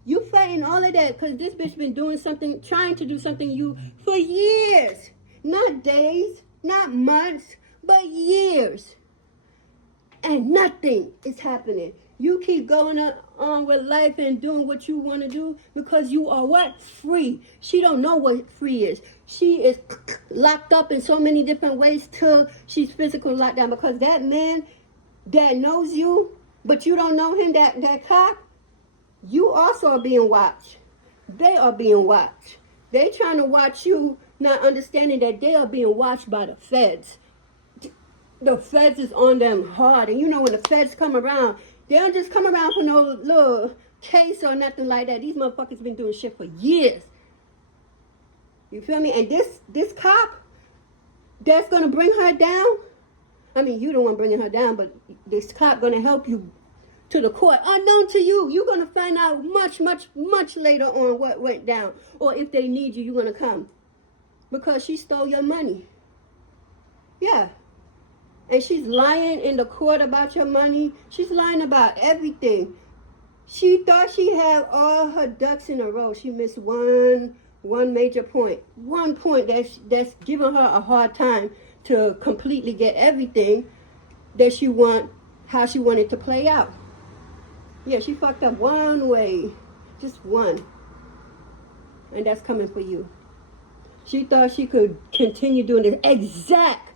You fighting all of that because this bitch been doing something, trying to do something you for years. Not days, not months, but years. And nothing is happening. You keep going on with life and doing what you want to do because you are what? Free. She don't know what free is. She is locked up in so many different ways till she's physically locked down because that man that knows you, but you don't know him, that cop, you also are being watched. They are being watched. They trying to watch you, not understanding that they are being watched by the feds. The feds is on them hard. And you know when the feds come around, they don't just come around for no little case or nothing like that. These motherfuckers been doing shit for years. You feel me? And this cop that's going to bring her down, I mean, you don't want bringing her down, but this cop going to help you to the court. Unknown to you, you're going to find out much, much, much later on what went down. Or if they need you, you're going to come. Because she stole your money. Yeah. And she's lying in the court about your money. She's lying about everything. She thought she had all her ducks in a row. She missed one major point. One point that's giving her a hard time to completely get everything that she want, how she wanted to play out. Yeah, she fucked up one way. Just one. And that's coming for you. She thought she could continue doing the exact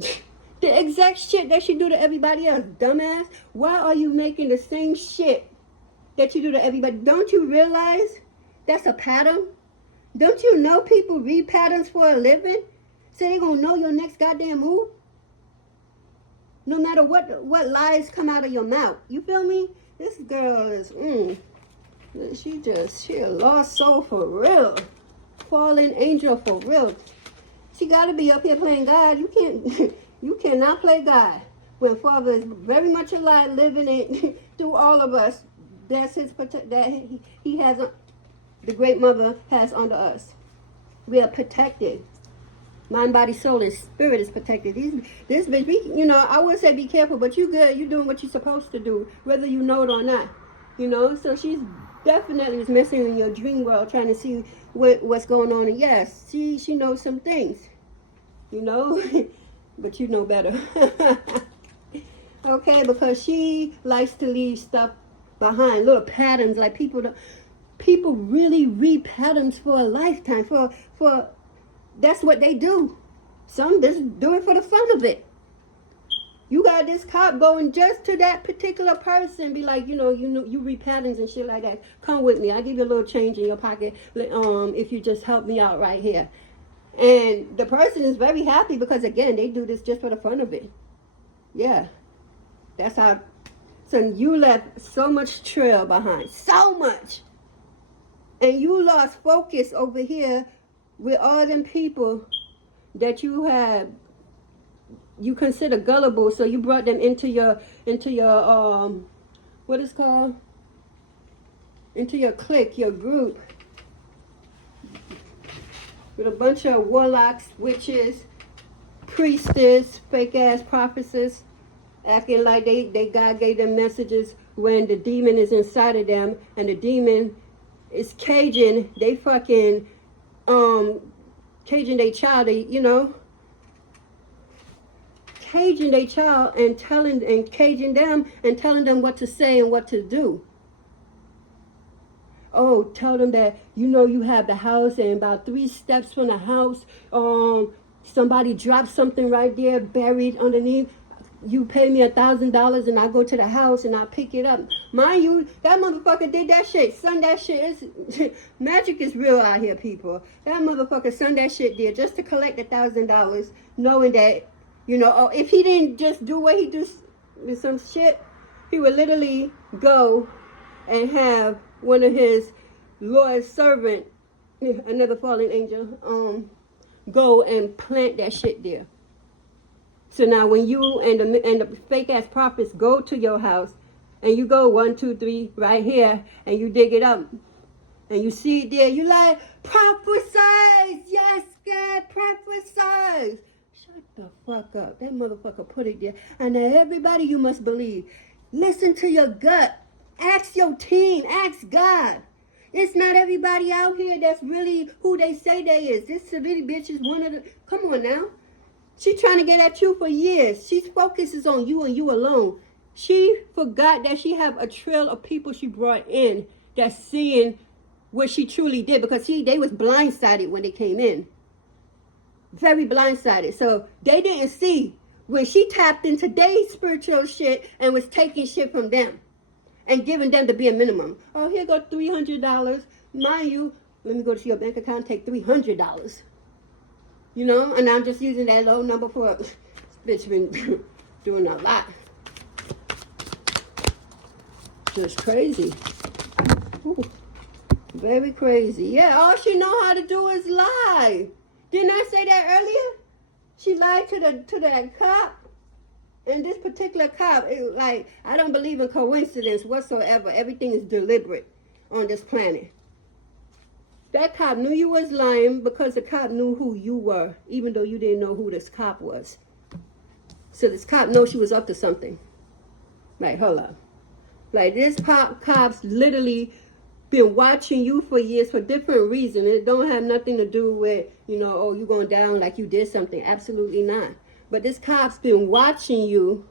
shit that she do to everybody else. Dumbass. Why are you making the same shit that you do to everybody? Don't you realize that's a pattern? Don't you know people read patterns for a living? So they gonna know your next goddamn move? No matter what lies come out of your mouth. You feel me? This girl is, she a lost soul for real. Fallen angel for real. She gotta be up here playing God. You cannot play God when Father is very much alive, living it through all of us. That's his that he has, the great mother has under us. We are protected. Mind, body, soul, and spirit is protected. This bitch, I would say be careful, but you good. You doing what you're supposed to do, whether you know it or not. So she's definitely is messing in your dream world, trying to see what's going on. And yes, she knows some things, but you know better. Okay, because she likes to leave stuff behind, little patterns. Like people really read patterns for a lifetime. For that's what they do. Some just do it for the fun of it. You got this cop going just to that particular person, be like, you read patterns and shit like that. Come with me. I'll give you a little change in your pocket if you just help me out right here. And the person is very happy because, again, they do this just for the fun of it. Yeah. That's how. So you left so much trail behind. So much. And you lost focus over here with all them people that you consider gullible, so you brought them into your what is called, into your clique, your group, with a bunch of warlocks, witches, priestess, fake ass prophetess, acting like they God gave them messages when the demon is inside of them, and the demon is caging they fucking caging their child, caging their child and caging them and telling them what to say and what to do. Oh, tell them that you have the house, and about 3 steps from the house, somebody dropped something right there buried underneath. You pay me $1,000 and I go to the house and I pick it up. Mind you, that motherfucker did that shit. Son, that shit is magic is real out here, people. That motherfucker son that shit did just to collect $1,000, knowing that, if he didn't just do what he do with some shit, he would literally go and have one of his loyal servant, another fallen angel, go and plant that shit there. So now when you and the fake ass prophets go to your house, and you go 1, 2, 3 right here, and you dig it up, and you see it there, you like, prophesize, yes, God, prophesize. Shut the fuck up. That motherfucker put it there. And now everybody, you must believe. Listen to your gut. Ask your team. Ask God. It's not everybody out here that's really who they say they is. This celebrity bitch is one of the, come on now. She trying to get at you for years. She focuses on you and you alone. She forgot that she have a trail of people she brought in that's seeing what she truly did, because they was blindsided when they came in. Very blindsided. So they didn't see when she tapped into their spiritual shit and was taking shit from them and giving them the bare minimum. Oh, here go $300. Mind you, let me go to your bank account and take $300. And I'm just using that low number for this bitch been doing a lot. Just crazy. Ooh. Very crazy. Yeah, all she know how to do is lie. Didn't I say that earlier? She lied to that cop. And this particular cop, I don't believe in coincidence whatsoever. Everything is deliberate on this planet. That cop knew you was lying because the cop knew who you were, even though you didn't know who this cop was. So this cop knows she was up to something. Like, hold up. Like, this cop's literally been watching you for years for different reasons. It don't have nothing to do with, oh, you going down like you did something. Absolutely not. But this cop's been watching you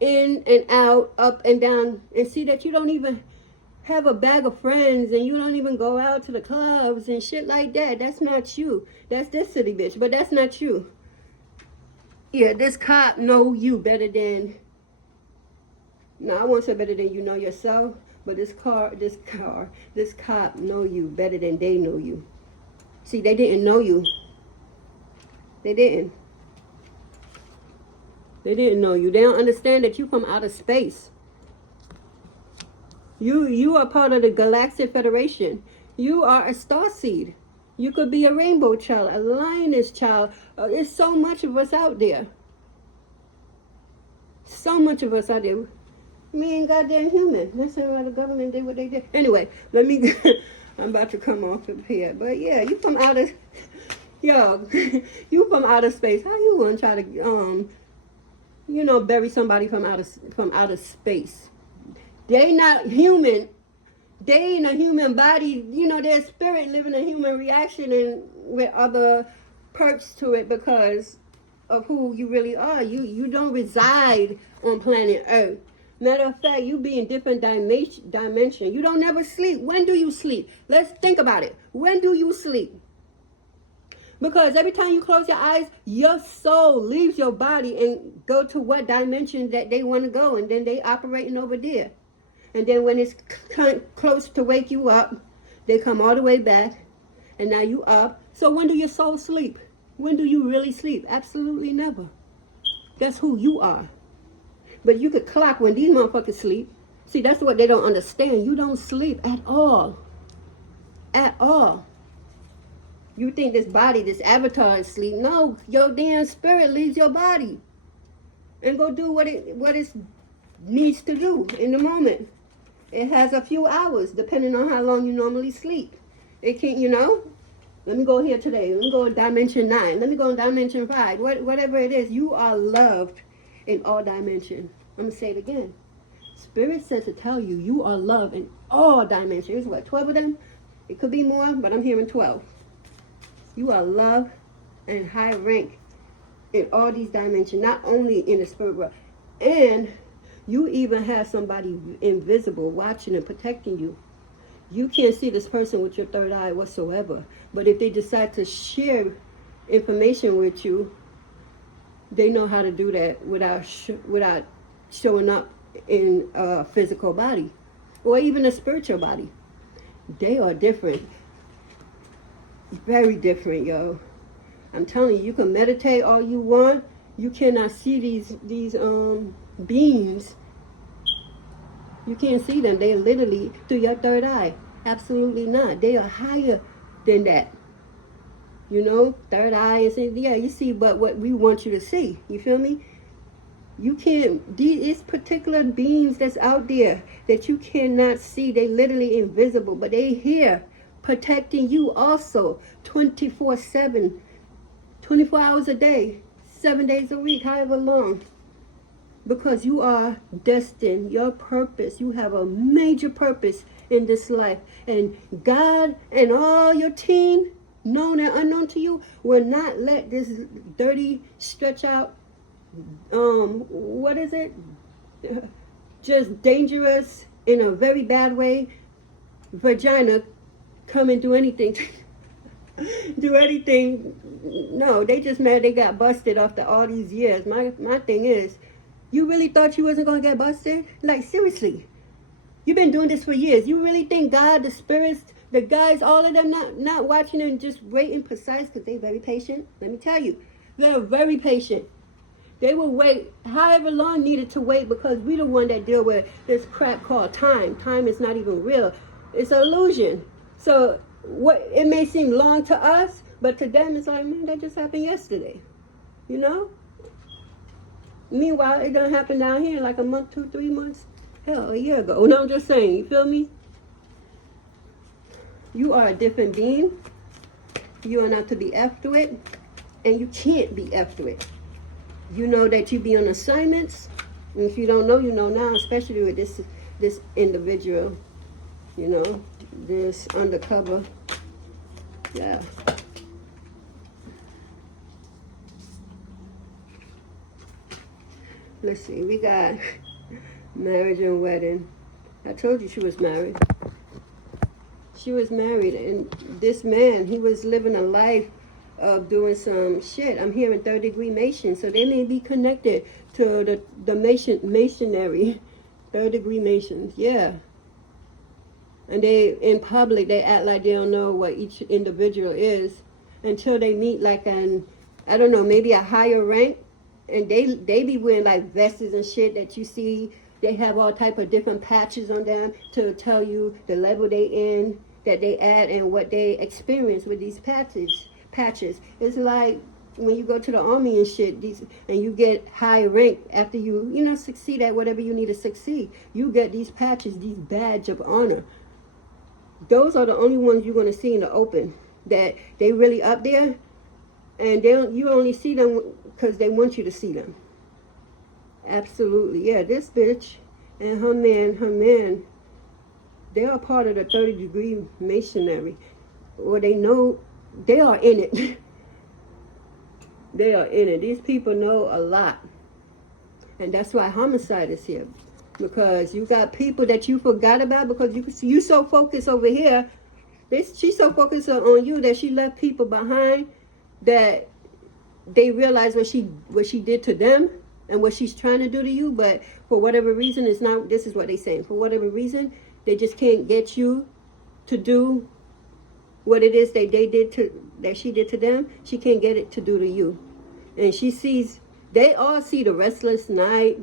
in and out, up and down, and see that you don't even have a bag of friends and you don't even go out to the clubs and shit like that. That's not you. That's this city bitch, but that's not you. Yeah, this cop know you better than, no, I won't say better than you know yourself, but this cop know you better than they know you. See, they didn't know you. They didn't. They didn't know you. They don't understand that you from outer space. You are part of the Galactic Federation. You are a star seed. You could be a rainbow child, a lioness child. There's so much of us out there. So much of us out there. Me ain't goddamn human. That's why the government did what they did. Anyway, I'm about to come off of here. But yeah, you from outer, you from outer space. How you gonna try to, bury somebody from outer space? They not human. They in a human body. Their spirit living a human reaction and with other perks to it because of who you really are. You don't reside on planet Earth. Matter of fact, you be in different dimension. You don't never sleep. When do you sleep? Let's think about it. When do you sleep? Because every time you close your eyes, your soul leaves your body and go to what dimension that they want to go, and then they operating over there. And then when it's close to wake you up, they come all the way back, and now you up. So when do your soul sleep? When do you really sleep? Absolutely never. That's who you are. But you could clock when these motherfuckers sleep. See, that's what they don't understand. You don't sleep at all. At all. You think this body, this avatar is sleep. No, your damn spirit leaves your body. And go do what it needs to do in the moment. It has a few hours, depending on how long you normally sleep. It can't, let me go here today. Let me go in dimension 9. Let me go in dimension 5. Whatever it is, you are loved in all dimensions. I'm going to say it again. Spirit says to tell you, you are loved in all dimensions. There's what, 12 of them? It could be more, but I'm hearing 12. You are loved and high rank in all these dimensions, not only in the spirit world. And you even have somebody invisible watching and protecting you. You can't see this person with your third eye whatsoever. But if they decide to share information with you, they know how to do that without showing up in a physical body or even a spiritual body. They are different. Very different, yo. I'm telling you, you can meditate all you want. You cannot see these beings. You can't see them. They're literally through your third eye. Absolutely not. They are higher than that. Third eye is you see, but what we want you to see. You feel me? You can't. These particular beings that's out there that you cannot see. They literally invisible, but they here protecting you also 24/7, 24 hours a day, 7 days a week, however long. Because you are destined, your purpose, you have a major purpose in this life. And God and all your team, known and unknown to you, will not let this dirty, stretch out, just dangerous, in a very bad way, vagina come and do anything. Do anything. No, they just mad they got busted after all these years. My thing is, you really thought you wasn't going to get busted? Like, seriously. You've been doing this for years. You really think God, the spirits, the guys, all of them not watching and just waiting precise because they're very patient? Let me tell you, they're very patient. They will wait however long needed to wait because we the one that deal with this crap called time. Time is not even real. It's an illusion. So what it may seem long to us, but to them it's like, man, that just happened yesterday. You know? Meanwhile, it done happen down here like a month, 2, 3 months, hell, a year ago. No, I'm just saying, you feel me? You are a different being. You are not to be effed with, and you can't be effed with. You know that you be on assignments, and if you don't know, you know now, especially with this individual, you know, this undercover. Yeah. Let's see, we got marriage and wedding. I told you she was married. She was married, and this man, he was living a life of doing some shit. I'm hearing third degree Mason, so they may be connected to the Masonry. Third degree Masons, yeah. And they, in public, they act like they don't know what each individual is until they meet like an, I don't know, maybe a higher rank. And they be wearing like vests and shit that you see. They have all type of different patches on them to tell you the level they in, that they at, and what they experience with these patches. It's like when you go to the army and shit, and you get high rank after you succeed at whatever you need to succeed. You get these patches, these badge of honor. Those are the only ones you're gonna see in the open. That they really up there, and you only see them because they want you to see them. Absolutely, yeah. This bitch and her man, they are part of the 30 degree Masonry, or they know they are in it. They are in it. These people know a lot, and that's why homicide is here, because you got people that you forgot about because you so focused over here. She's so focused on you that she left people behind that they realize what she did to them and what she's trying to do to you, but for whatever reason, it's not. This is what they saying. For whatever reason, they just can't get you to do what it is that she did to them. She can't get it to do to you, and they all see the restless night,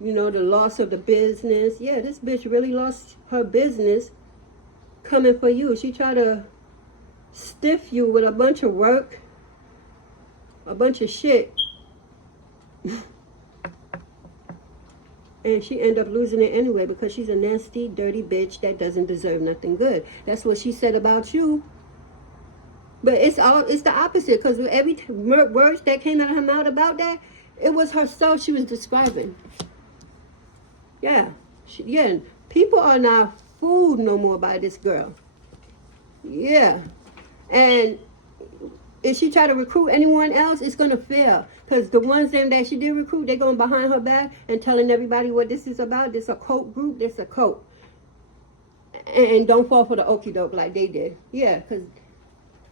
the loss of the business. Yeah, this bitch really lost her business coming for you. She tried to stiff you with a bunch of work, a bunch of shit, and she ended up losing it anyway because she's a nasty, dirty bitch that doesn't deserve nothing good. That's what she said about you. But it's the opposite, because with every words that came out of her mouth about that, it was herself she was describing. Yeah, people are not fooled no more by this girl. Yeah, and if she try to recruit anyone else, it's going to fail. Because the ones that she did recruit, they're going behind her back and telling everybody what this is about. This a cult group. This a cult. And don't fall for the okie doke like they did. Yeah, because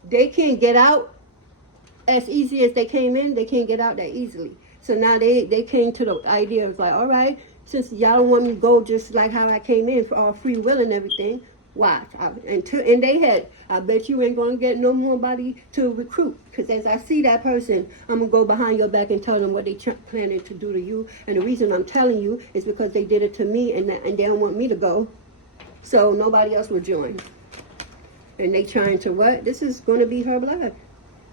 they can't get out as easy as they came in. They can't get out that easily. So now they came to the idea of like, all right, since y'all don't want me to go just like how I came in for all free will and everything, watch. And they had, I bet you ain't going to get no more body to recruit. Because as I see that person, I'm going to go behind your back and tell them what they planning to do to you. And the reason I'm telling you is because they did it to me, and they don't want me to go. So nobody else will join. And they trying to what? This is going to be her blood.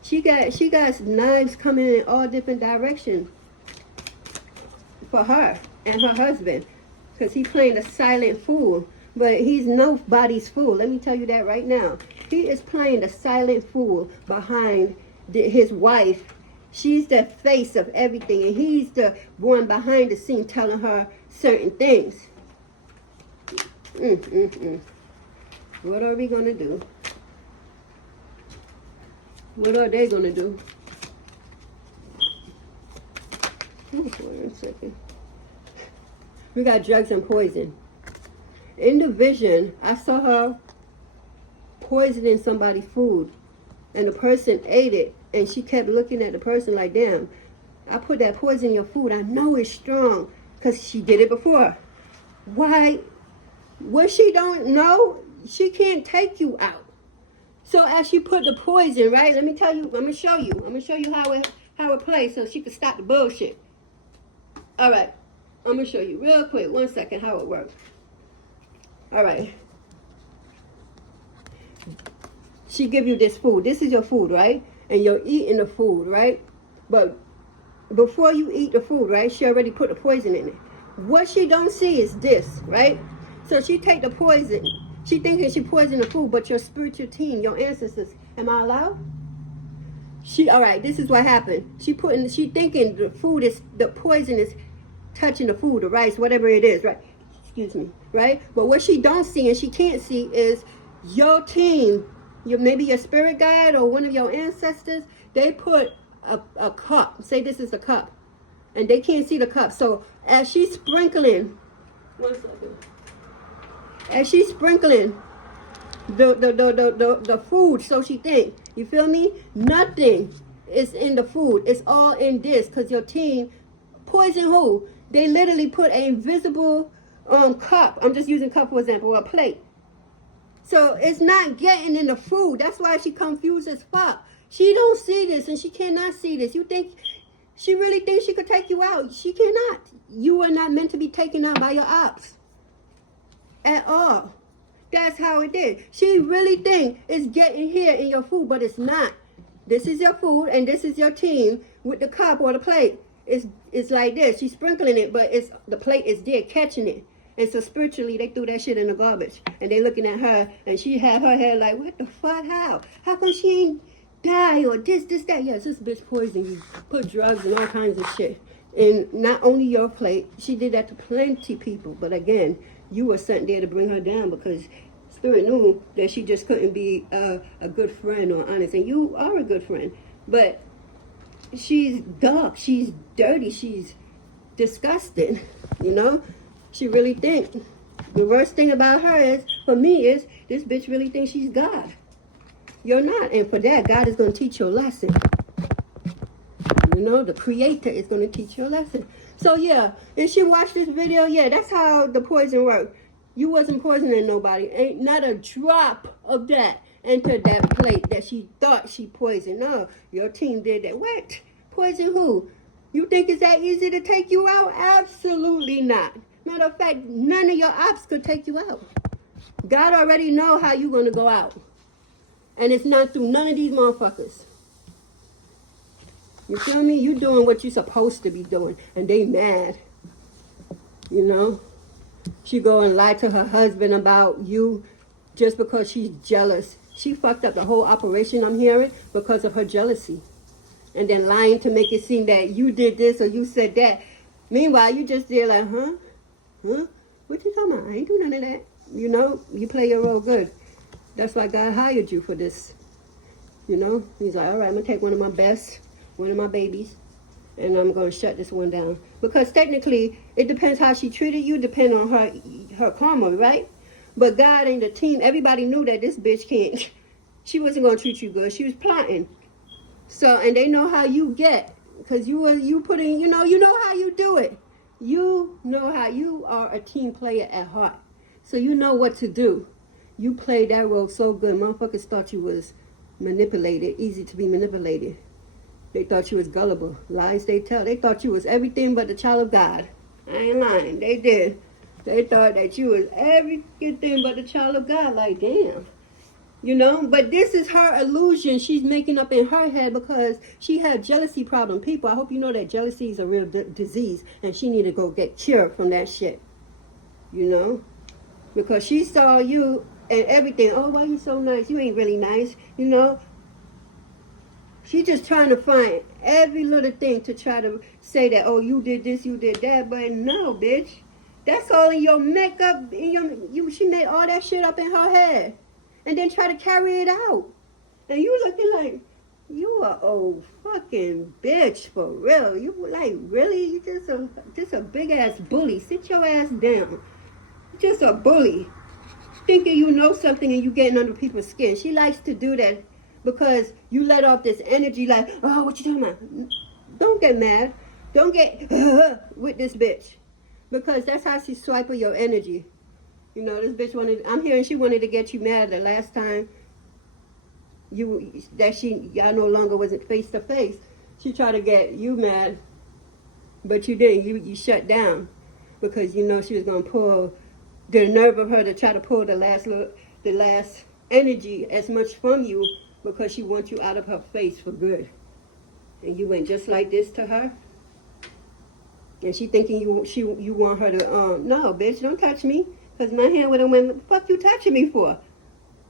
She got knives coming in all different directions for her and her husband. Because he's playing a silent fool. But he's nobody's fool. Let me tell you that right now. He is playing the silent fool behind his wife. She's the face of everything. And he's the one behind the scene telling her certain things. What are we going to do? What are they going to do? Wait a second. We got drugs and poison. In the vision, I saw her poisoning somebody's food, and the person ate it, and she kept looking at the person like, damn, I put that poison in your food. I know it's strong, because she did it before. Why? What she don't know, she can't take you out. So as she put the poison, right, let me tell you, I'm going to show you how it plays so she can stop the bullshit. All right, I'm going to show you real quick, 1 second, how it works. All right, she give you this food. This is your food, right? And you're eating the food, right? But before you eat the food, right, she already put the poison in it. What she don't see is this, right? So she take the poison. She thinking she poisoned the food, but your spiritual team, your ancestors, am I allowed? All right, this is what happened. She thinking the food is, the poison is touching the food, the rice, whatever it is, right? Excuse me, right? But what she don't see and she can't see is your team, maybe your spirit guide or one of your ancestors, they put a cup. Say this is a cup. And they can't see the cup. So as she's sprinkling, one second. As she's sprinkling the food, so she think, you feel me? Nothing is in the food. It's all in this, because your team poison who? They literally put an invisible cup. I'm just using cup for example, or a plate. So it's not getting in the food. That's why she confused as fuck. She don't see this and she cannot see this. You think she really thinks she could take you out? She cannot. You are not meant to be taken out by your ops at all. That's how it is. She really think it's getting here in your food, but it's not. This is your food and this is your team with the cup or the plate. It's like this. She's sprinkling it, but the plate is there catching it. And so spiritually, they threw that shit in the garbage. And they looking at her, and she have her head like, what the fuck, how? How come she ain't die or this, that? Yes, this bitch poisoned you. Put drugs and all kinds of shit. And not only your plate, she did that to plenty people. But again, you were sent there to bring her down because Spirit knew that she just couldn't be a good friend or honest. And you are a good friend. But she's dark, she's dirty, she's disgusting, you know? She really thinks. The worst thing about her is, for me, is this bitch really thinks she's God. You're not. And for that, God is going to teach you a lesson. You know, the Creator is going to teach you a lesson. So, yeah, if she watched this video, yeah, that's how the poison worked. You wasn't poisoning nobody. Ain't not a drop of that entered that plate that she thought she poisoned. No, your team did that. What? Poison who? You think it's that easy to take you out? Absolutely not. Matter of fact, none of your ops could take you out. God already know how you going to go out. And it's not through none of these motherfuckers. You feel me? You doing what you're supposed to be doing. And they mad. You know? She go and lie to her husband about you just because she's jealous. She fucked up the whole operation, I'm hearing, because of her jealousy. And then lying to make it seem that you did this or you said that. Meanwhile, you just did like, huh? What you talking about? I ain't do none of that. You know, you play your role good. That's why God hired you for this. You know, he's like, all right, I'm going to take one of my best, one of my babies, and I'm going to shut this one down. Because technically, it depends how she treated you, depend on her karma, right? But God and the team, everybody knew that this bitch can't. She wasn't going to treat you good. She was plotting. So, and they know how you get. Because you put in, you know how you do it. You know how you are a team player at heart. So you know what to do. You played that role so good. Motherfuckers thought you was manipulated, easy to be manipulated. They thought you was gullible. Lies they tell. They thought you was everything but the child of God. I ain't lying. They did. They thought that you was everything but the child of God. Like, damn. You know, but this is her illusion she's making up in her head because she had jealousy problem. People, I hope you know that jealousy is a real disease and she need to go get cured from that shit. You know, because she saw you and everything. Oh, why you so nice? You ain't really nice. You know, she just trying to find every little thing to try to say that, oh, you did this, you did that. But no, bitch, that's all in your makeup. She made all that shit up in her head. And then try to carry it out. And you looking like, you are old fucking bitch for real. You like, really? You just a big ass bully. Sit your ass down. Just a bully. Thinking you know something and you getting under people's skin. She likes to do that because you let off this energy like, oh, what you talking about? Don't get mad. Don't get with this bitch. Because that's how she swiping your energy. You know, this bitch I'm hearing she wanted to get you mad the last time y'all no longer wasn't face to face. She tried to get you mad, but you didn't. You shut down because you know she was going to pull the nerve of her to try to pull the last energy as much from you because she wants you out of her face for good. And you went just like this to her. And she thinking you want her to, no, bitch, don't touch me. Because my hand would have went, what the fuck you touching me for?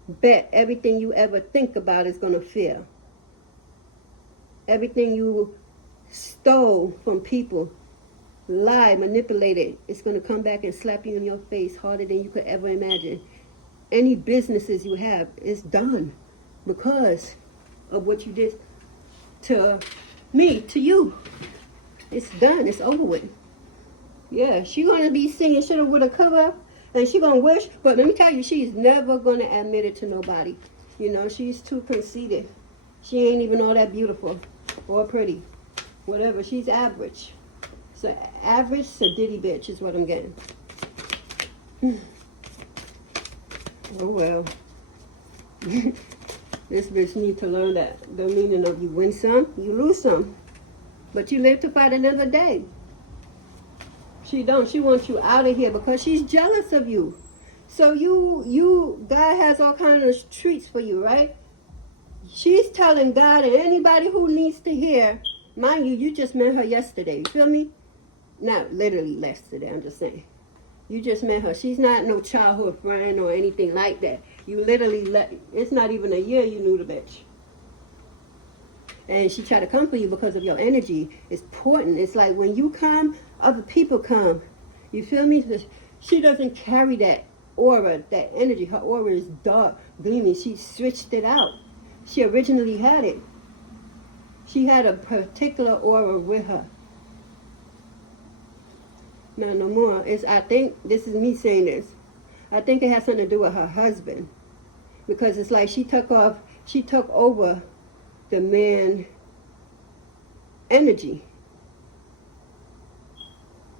Bet everything you ever think about is going to fail. Everything you stole from people, lied, manipulated, it's going to come back and slap you in your face harder than you could ever imagine. Any businesses you have is done because of what you did to me, to you. It's done. It's over with. Yeah, she going to be singing shoulda, woulda, coulda, and she going to wish, but let me tell you, she's never going to admit it to nobody. You know, she's too conceited. She ain't even all that beautiful or pretty. Whatever. She's average. So average sadiddy bitch is what I'm getting. Oh well. This bitch need to learn that the meaning of you win some, you lose some. But you live to fight another day. She don't. She wants you out of here because she's jealous of you. So God has all kinds of treats for you, right? She's telling God and anybody who needs to hear, mind you, you just met her yesterday. You feel me? Not literally yesterday, I'm just saying. You just met her. She's not no childhood friend or anything like that. You literally it's not even a year you knew the bitch. And she tried to come for you because of your energy. It's important. It's like when you come, other people come. You feel me? She doesn't carry that aura, that energy. Her aura is dark, gleaming. She switched it out. She originally had it. She had a particular aura with her. No more. I think, this is me saying this, I think it has something to do with her husband. Because it's like she took over the man energy.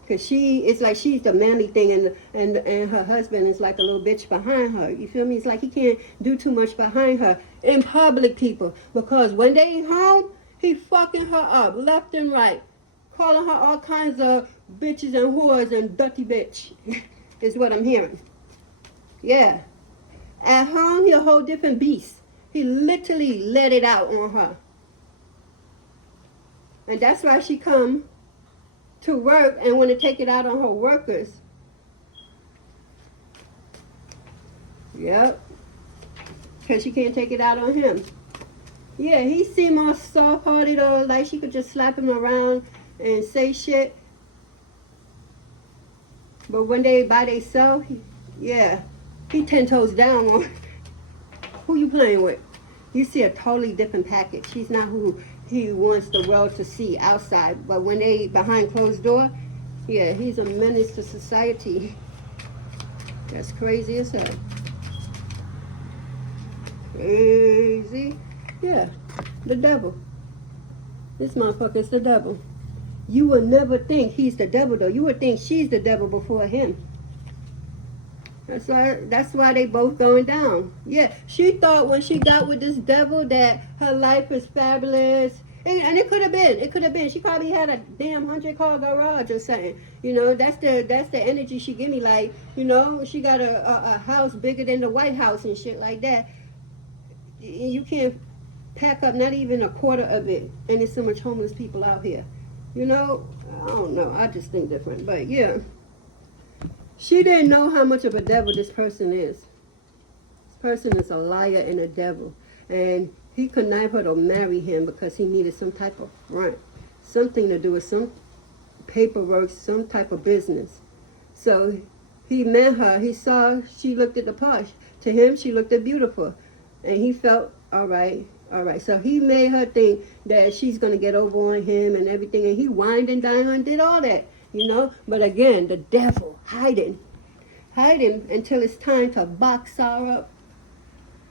Because it's like she's the manly thing and her husband is like a little bitch behind her. You feel me? It's like he can't do too much behind her in public, people. Because when they home, he fucking her up left and right. Calling her all kinds of bitches and whores and dirty bitch. Is what I'm hearing. Yeah. At home, he a whole different beast. He literally let it out on her. And that's why she come to work and want to take it out on her workers. Yep. Because she can't take it out on him. Yeah, he seemed all soft-hearted or like she could just slap him around and say shit. But when they by themselves, he 10 toes down on who you playing with. You see a totally different package. He's not who he wants the world to see outside. But when they behind closed door, yeah, he's a menace to society. That's crazy as hell. Crazy. Yeah, the devil. This motherfucker's the devil. You would never think he's the devil, though. You would think she's the devil before him. That's why they both going down. Yeah, she thought when she got with this devil that her life was fabulous. And it could have been. It could have been. She probably had a damn 100-car garage or something. You know, that's the energy she give me. Like, you know, she got a house bigger than the White House and shit like that. You can't pack up not even a quarter of it. And there's so much homeless people out here. You know, I don't know. I just think different. But yeah. She didn't know how much of a devil this person is. This person is a liar and a devil. And he connived her to marry him because he needed some type of front. Something to do with some paperwork, some type of business. So he met her. He saw she looked at the part. To him, she looked at beautiful. And he felt, all right. So he made her think that she's going to get over on him and everything. And he whined and dined her and did all that. You know, but again, the devil hiding until it's time to box her up.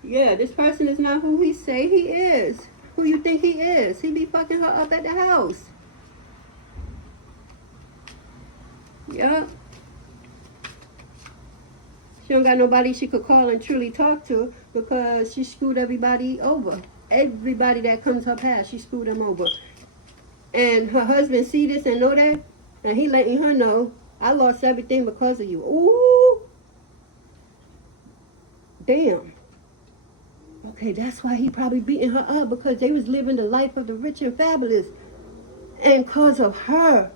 Yeah, this person is not who he say he is. Who you think he is? He be fucking her up at the house. Yeah. She don't got nobody she could call and truly talk to because she screwed everybody over. Everybody that comes her past, she screwed them over. And her husband see this and know that. And he letting her know, I lost everything because of you. Ooh. Damn. Okay, that's why he probably beating her up, because they was living the life of the rich and fabulous. And because of her,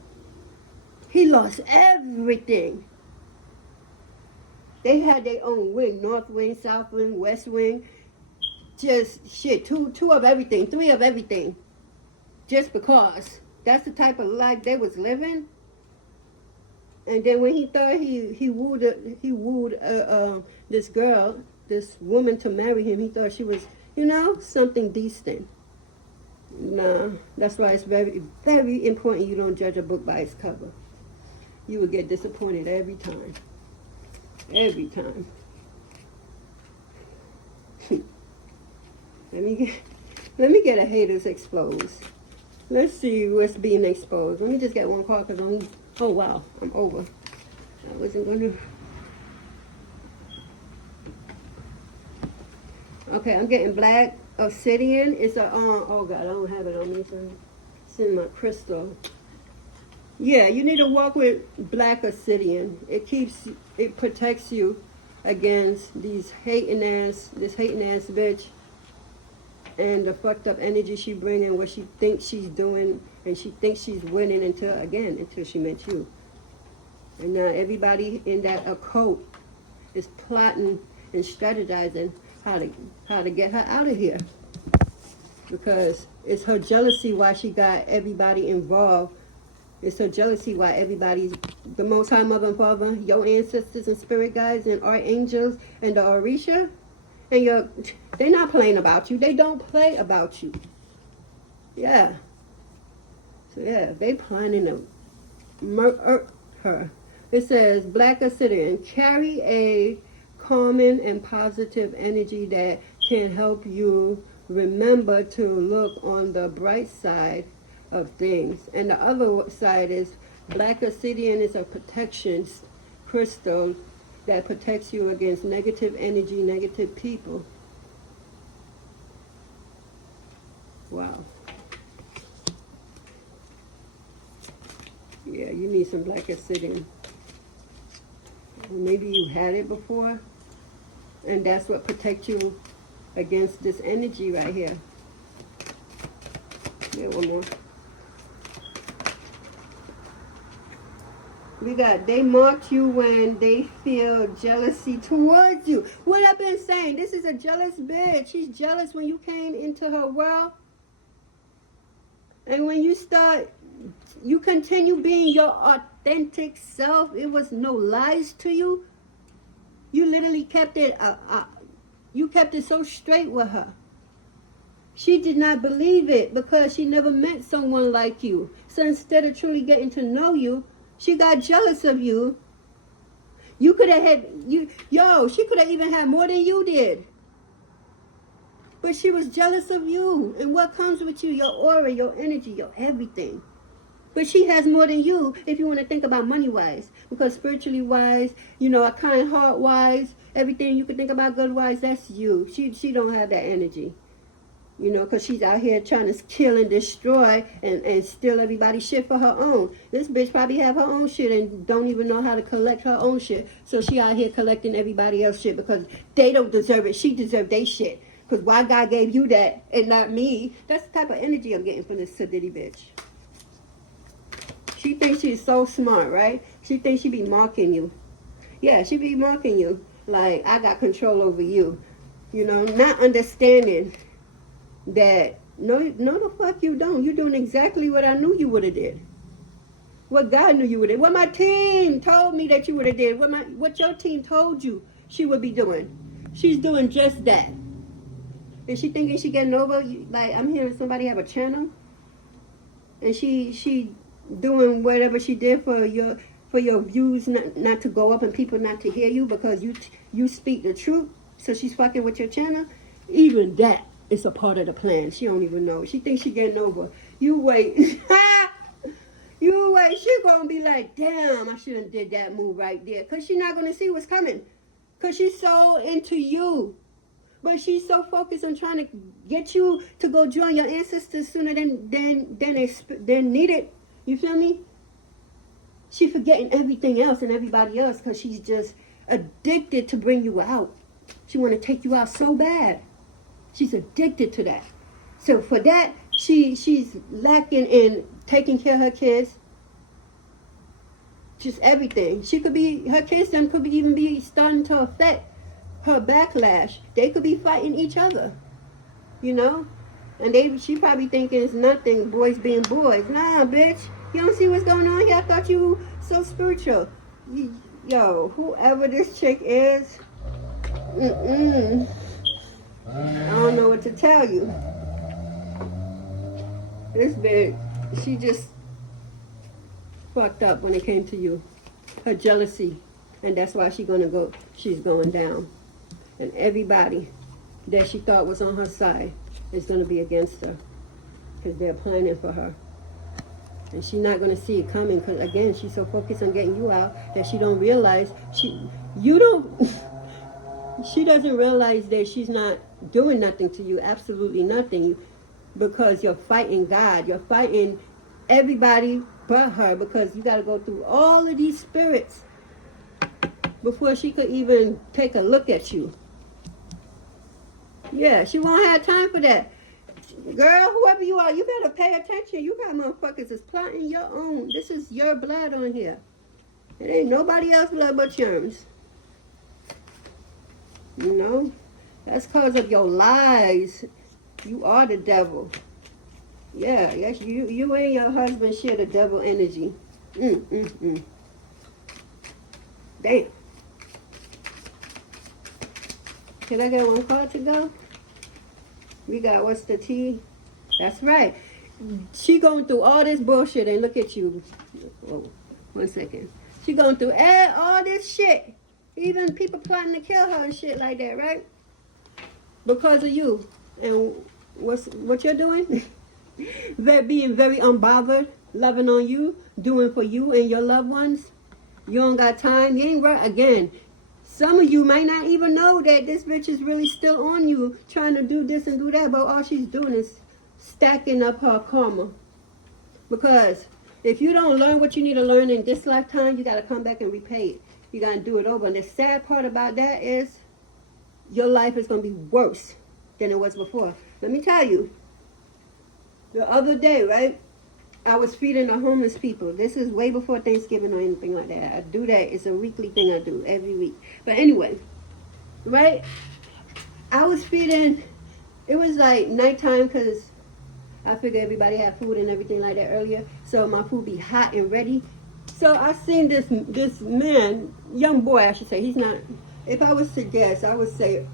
he lost everything. They had their own wing, north wing, south wing, west wing. Just shit, two of everything, three of everything. Just because. That's the type of life they was living. And then when he thought he wooed this girl, this woman to marry him, he thought she was, something decent. Nah, that's why it's very, very important you don't judge a book by its cover. You will get disappointed every time. Every time. Let me get a haters exposed. Let's see what's being exposed. Let me just get one card because oh wow, I'm over. I wasn't going to. Okay, I'm getting black obsidian. It's a, oh God, I don't have it on me. It's in my crystal. Yeah, you need to walk with black obsidian. It protects you against this hating ass bitch and the fucked up energy she bringing, what she thinks she's doing, and she thinks she's winning until she met you. And now everybody in that occult is plotting and strategizing how to get her out of here, because it's her jealousy why she got everybody involved. It's her jealousy why everybody's, the Most High Mother and Father, your ancestors and spirit guides and archangels and the Orisha, and they're not playing about you. They don't play about you. Yeah. So yeah, they planning to murder her. It says, black obsidian, carry a calming and positive energy that can help you remember to look on the bright side of things. And the other side is black obsidian is a protection crystal that protects you against negative energy, negative people. Wow. Yeah, you need some black obsidian. Or maybe you had it before, and that's what protects you against this energy right here. Yeah, one more. We got, they mark you when they feel jealousy towards you. What I've been saying, this is a jealous bitch. She's jealous when you came into her world. And when you continue being your authentic self, it was no lies to you. You literally kept it, you kept it so straight with her. She did not believe it because she never met someone like you. So instead of truly getting to know you, she got jealous of you. You could have had, she could have even had more than you did. But she was jealous of you. And what comes with you? Your aura, your energy, your everything. But she has more than you if you want to think about money-wise. Because spiritually wise, a kind heart-wise, everything you can think about good-wise, that's you. She don't have that energy. Because she's out here trying to kill and destroy and steal everybody's shit for her own. This bitch probably have her own shit and don't even know how to collect her own shit. So she out here collecting everybody else's shit because they don't deserve it. She deserved their shit. Because why God gave you that and not me? That's the type of energy I'm getting from this sadiddy bitch. She thinks she's so smart, right? She thinks she be marking you. Yeah, she be marking you. Like, I got control over you. Not understanding that no the fuck you don't. You're doing exactly what I knew you would have did. What God knew you would have did. What my team told me that you would have did. What your team told you she would be doing. She's doing just that. And she thinking she getting over. Like, I'm hearing somebody have a channel. And she doing whatever she did for your views not to go up and people not to hear you because you speak the truth. So she's fucking with your channel. Even that. It's a part of the plan. She don't even know. She thinks she getting over. You wait. You wait. She gonna be like, damn, I shouldn't did that move right there. Because she's not gonna see what's coming. Because she's so into you. But she's so focused on trying to get you to go join your ancestors sooner than needed. You feel me? She forgetting everything else and everybody else because she's just addicted to bring you out. She want to take you out so bad. She's addicted to that. So for that, she's lacking in taking care of her kids. Just everything. Her kids them could even be starting to affect her backlash. They could be fighting each other, you know? And she probably thinking it's nothing, boys being boys. Nah, bitch. You don't see what's going on here? I thought you were so spiritual. Yo, whoever this chick is, I don't know what to tell you. This bitch, she just fucked up when it came to you. Her jealousy. And that's why she's going down. And everybody that she thought was on her side is going to be against her. Because they're planning for her. And she's not going to see it coming. Because again, she's so focused on getting you out that she don't realize she doesn't realize that she's not doing nothing to you. Absolutely nothing. Because you're fighting God. You're fighting everybody but her, because you got to go through all of these spirits before she could even take a look at you. Yeah, she won't have time for that. Girl, whoever you are, you better pay attention. You got motherfuckers is plotting your own. This is your blood on here. It ain't nobody else's blood but yours. You know? That's because of your lies. You are the devil. Yeah, yes, you and your husband share the devil energy. Damn. Can I get one card to go? We got what's the T? That's right. She going through all this bullshit and look at you. Oh, 1 second. She going through all this shit. Even people plotting to kill her and shit like that, right? Because of you. And what you're doing? Being very unbothered, loving on you, doing for you and your loved ones. You don't got time. You ain't right. Again, some of you might not even know that this bitch is really still on you, trying to do this and do that, but all she's doing is stacking up her karma. Because if you don't learn what you need to learn in this lifetime, you got to come back and repay it. You got to do it over. And the sad part about that is your life is going to be worse than it was before. Let me tell you. The other day, right, I was feeding the homeless people. This is way before Thanksgiving or anything like that. I do that. It's a weekly thing I do every week. But anyway, right, I was feeding. It was like nighttime because I figured everybody had food and everything like that earlier. So my food be hot and ready. So I seen this man, young boy I should say. He's not, if I was to guess, I would say,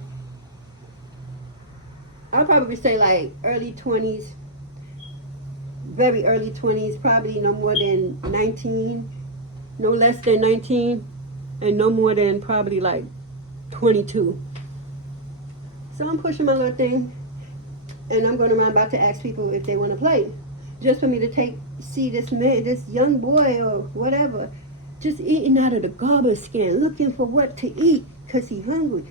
I'd probably say like early 20s. Very early 20s, probably no more than 19, no less than 19, and no more than probably like 22. So I'm pushing my little thing, and I'm going around about to ask people if they want to play. Just for me to see this man, this young boy or whatever, just eating out of the garbage can, looking for what to eat, because he's hungry.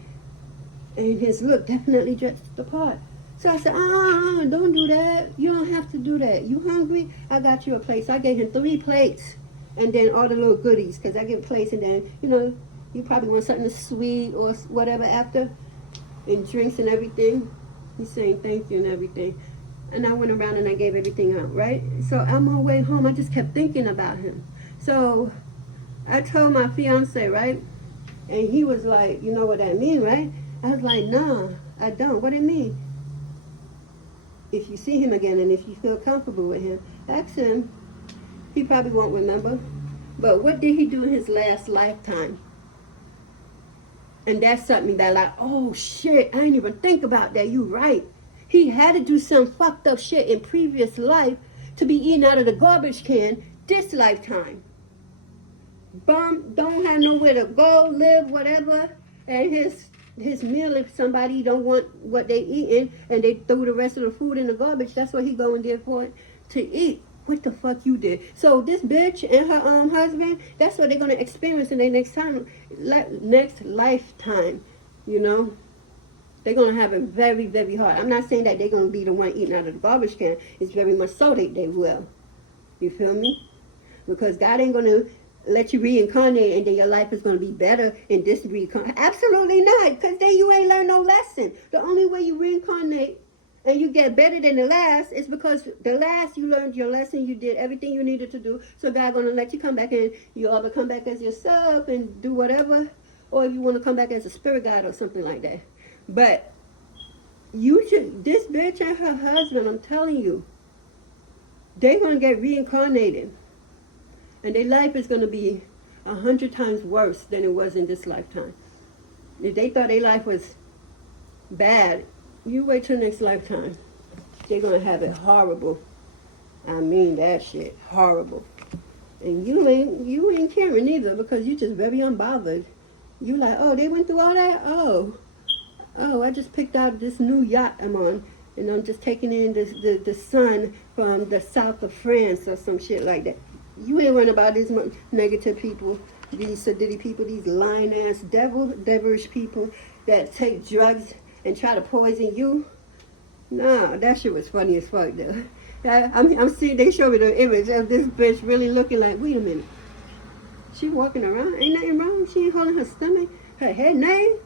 And his look definitely dressed the part. So I said, don't do that. You don't have to do that. You hungry? I got you a plate. So I gave him 3 plates. And then all the little goodies. Because I give plates and then, you probably want something sweet or whatever after. And drinks and everything. He's saying thank you and everything. And I went around and I gave everything out, right? So on my way home, I just kept thinking about him. So I told my fiance, right? And he was like, you know what that mean, right? I was like, nah, I don't. What do you mean? If you see him again and if you feel comfortable with him, ask him. He probably won't remember. But what did he do in his last lifetime? And that's something that like, oh shit, I didn't even think about that. You right. He had to do some fucked up shit in previous life to be eating out of the garbage can this lifetime. Bum, don't have nowhere to go, live, whatever. And his meal, if somebody don't want what they eating and they threw the rest of the food in the garbage, that's what he going there for, to eat. What the fuck you did? So this bitch and her husband, that's what they're going to experience in their next lifetime, They're going to have it very, very hard. I'm not saying that they're going to be the one eating out of the garbage can. It's very much so they will. You feel me? Because God ain't going to let you reincarnate and then your life is going to be better in this reincarnation. Absolutely not, because then you ain't learned no lesson. The only way you reincarnate and you get better than the last is because the last you learned your lesson, you did everything you needed to do. So God going to let you come back and you either come back as yourself and do whatever, or if you want to come back as a spirit guide or something like that. But you should, this bitch and her husband, I'm telling you, they're going to get reincarnated. And their life is going to be 100 times worse than it was in this lifetime. If they thought their life was bad, you wait till next lifetime. They're going to have it horrible. I mean that shit, horrible. And you ain't caring either, because you just very unbothered. You like, oh, they went through all that? Oh, I just picked out this new yacht I'm on, and I'm just taking in the sun from the south of France or some shit like that. You ain't worrying about these negative people, these sadistic people, these lying-ass devilish people that take drugs and try to poison you. Nah, that shit was funny as fuck, though. I'm seeing, they show me the image of this bitch really looking like, wait a minute. She walking around, ain't nothing wrong. She ain't holding her stomach, her head, nothing.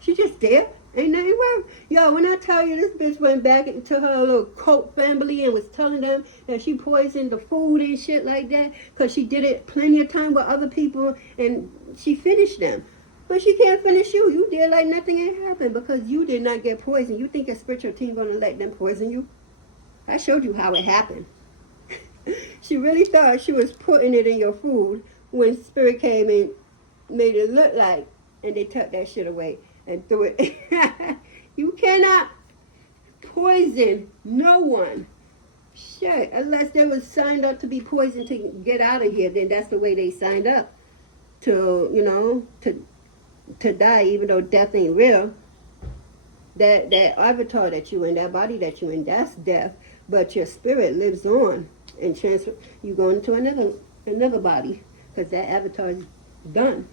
She just there. Ain't nothing wrong. Yo, when I tell you this bitch went back to her little cult family and was telling them that she poisoned the food and shit like that, because she did it plenty of time with other people and she finished them. But she can't finish you. You did like nothing ain't happened because you did not get poisoned. You think a spiritual team gonna let them poison you? I showed you how it happened. She really thought she was putting it in your food when spirit came and made it look like, and they took that shit away and threw it. You cannot poison no one. Shit, unless they was signed up to be poisoned to get out of here, then that's the way they signed up. To, you know, to die, even though death ain't real. That avatar that you in, that body that you in, that's death. But your spirit lives on and transfer. You go into another body because that avatar is done.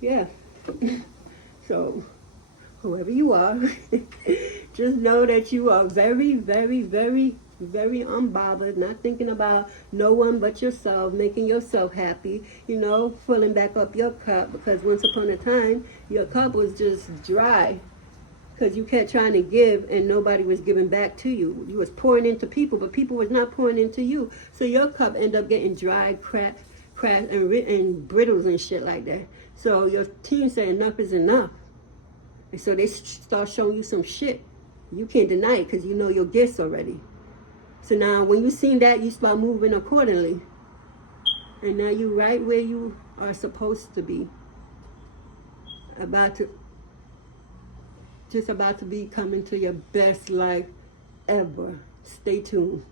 Yeah. So, whoever you are, just know that you are very, very, very, very unbothered, not thinking about no one but yourself, making yourself happy, you know, filling back up your cup, because once upon a time, your cup was just dry, because you kept trying to give and nobody was giving back to you. You was pouring into people, but people was not pouring into you. So your cup ended up getting dry, cracked, and brittles and shit like that. So your team said enough is enough. And so they start showing you some shit. You can't deny it because you know your gifts already. So now when you seen that, you start moving accordingly. And now you right where you are supposed to be. About to be coming to your best life ever. Stay tuned.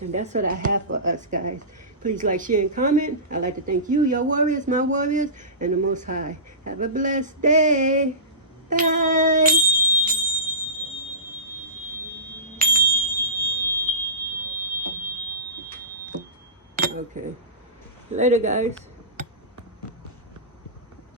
And that's what I have for us, guys. Please like, share, and comment. I'd like to thank you, your warriors, my warriors, and the Most High. Have a blessed day. Bye. Okay. Later, guys.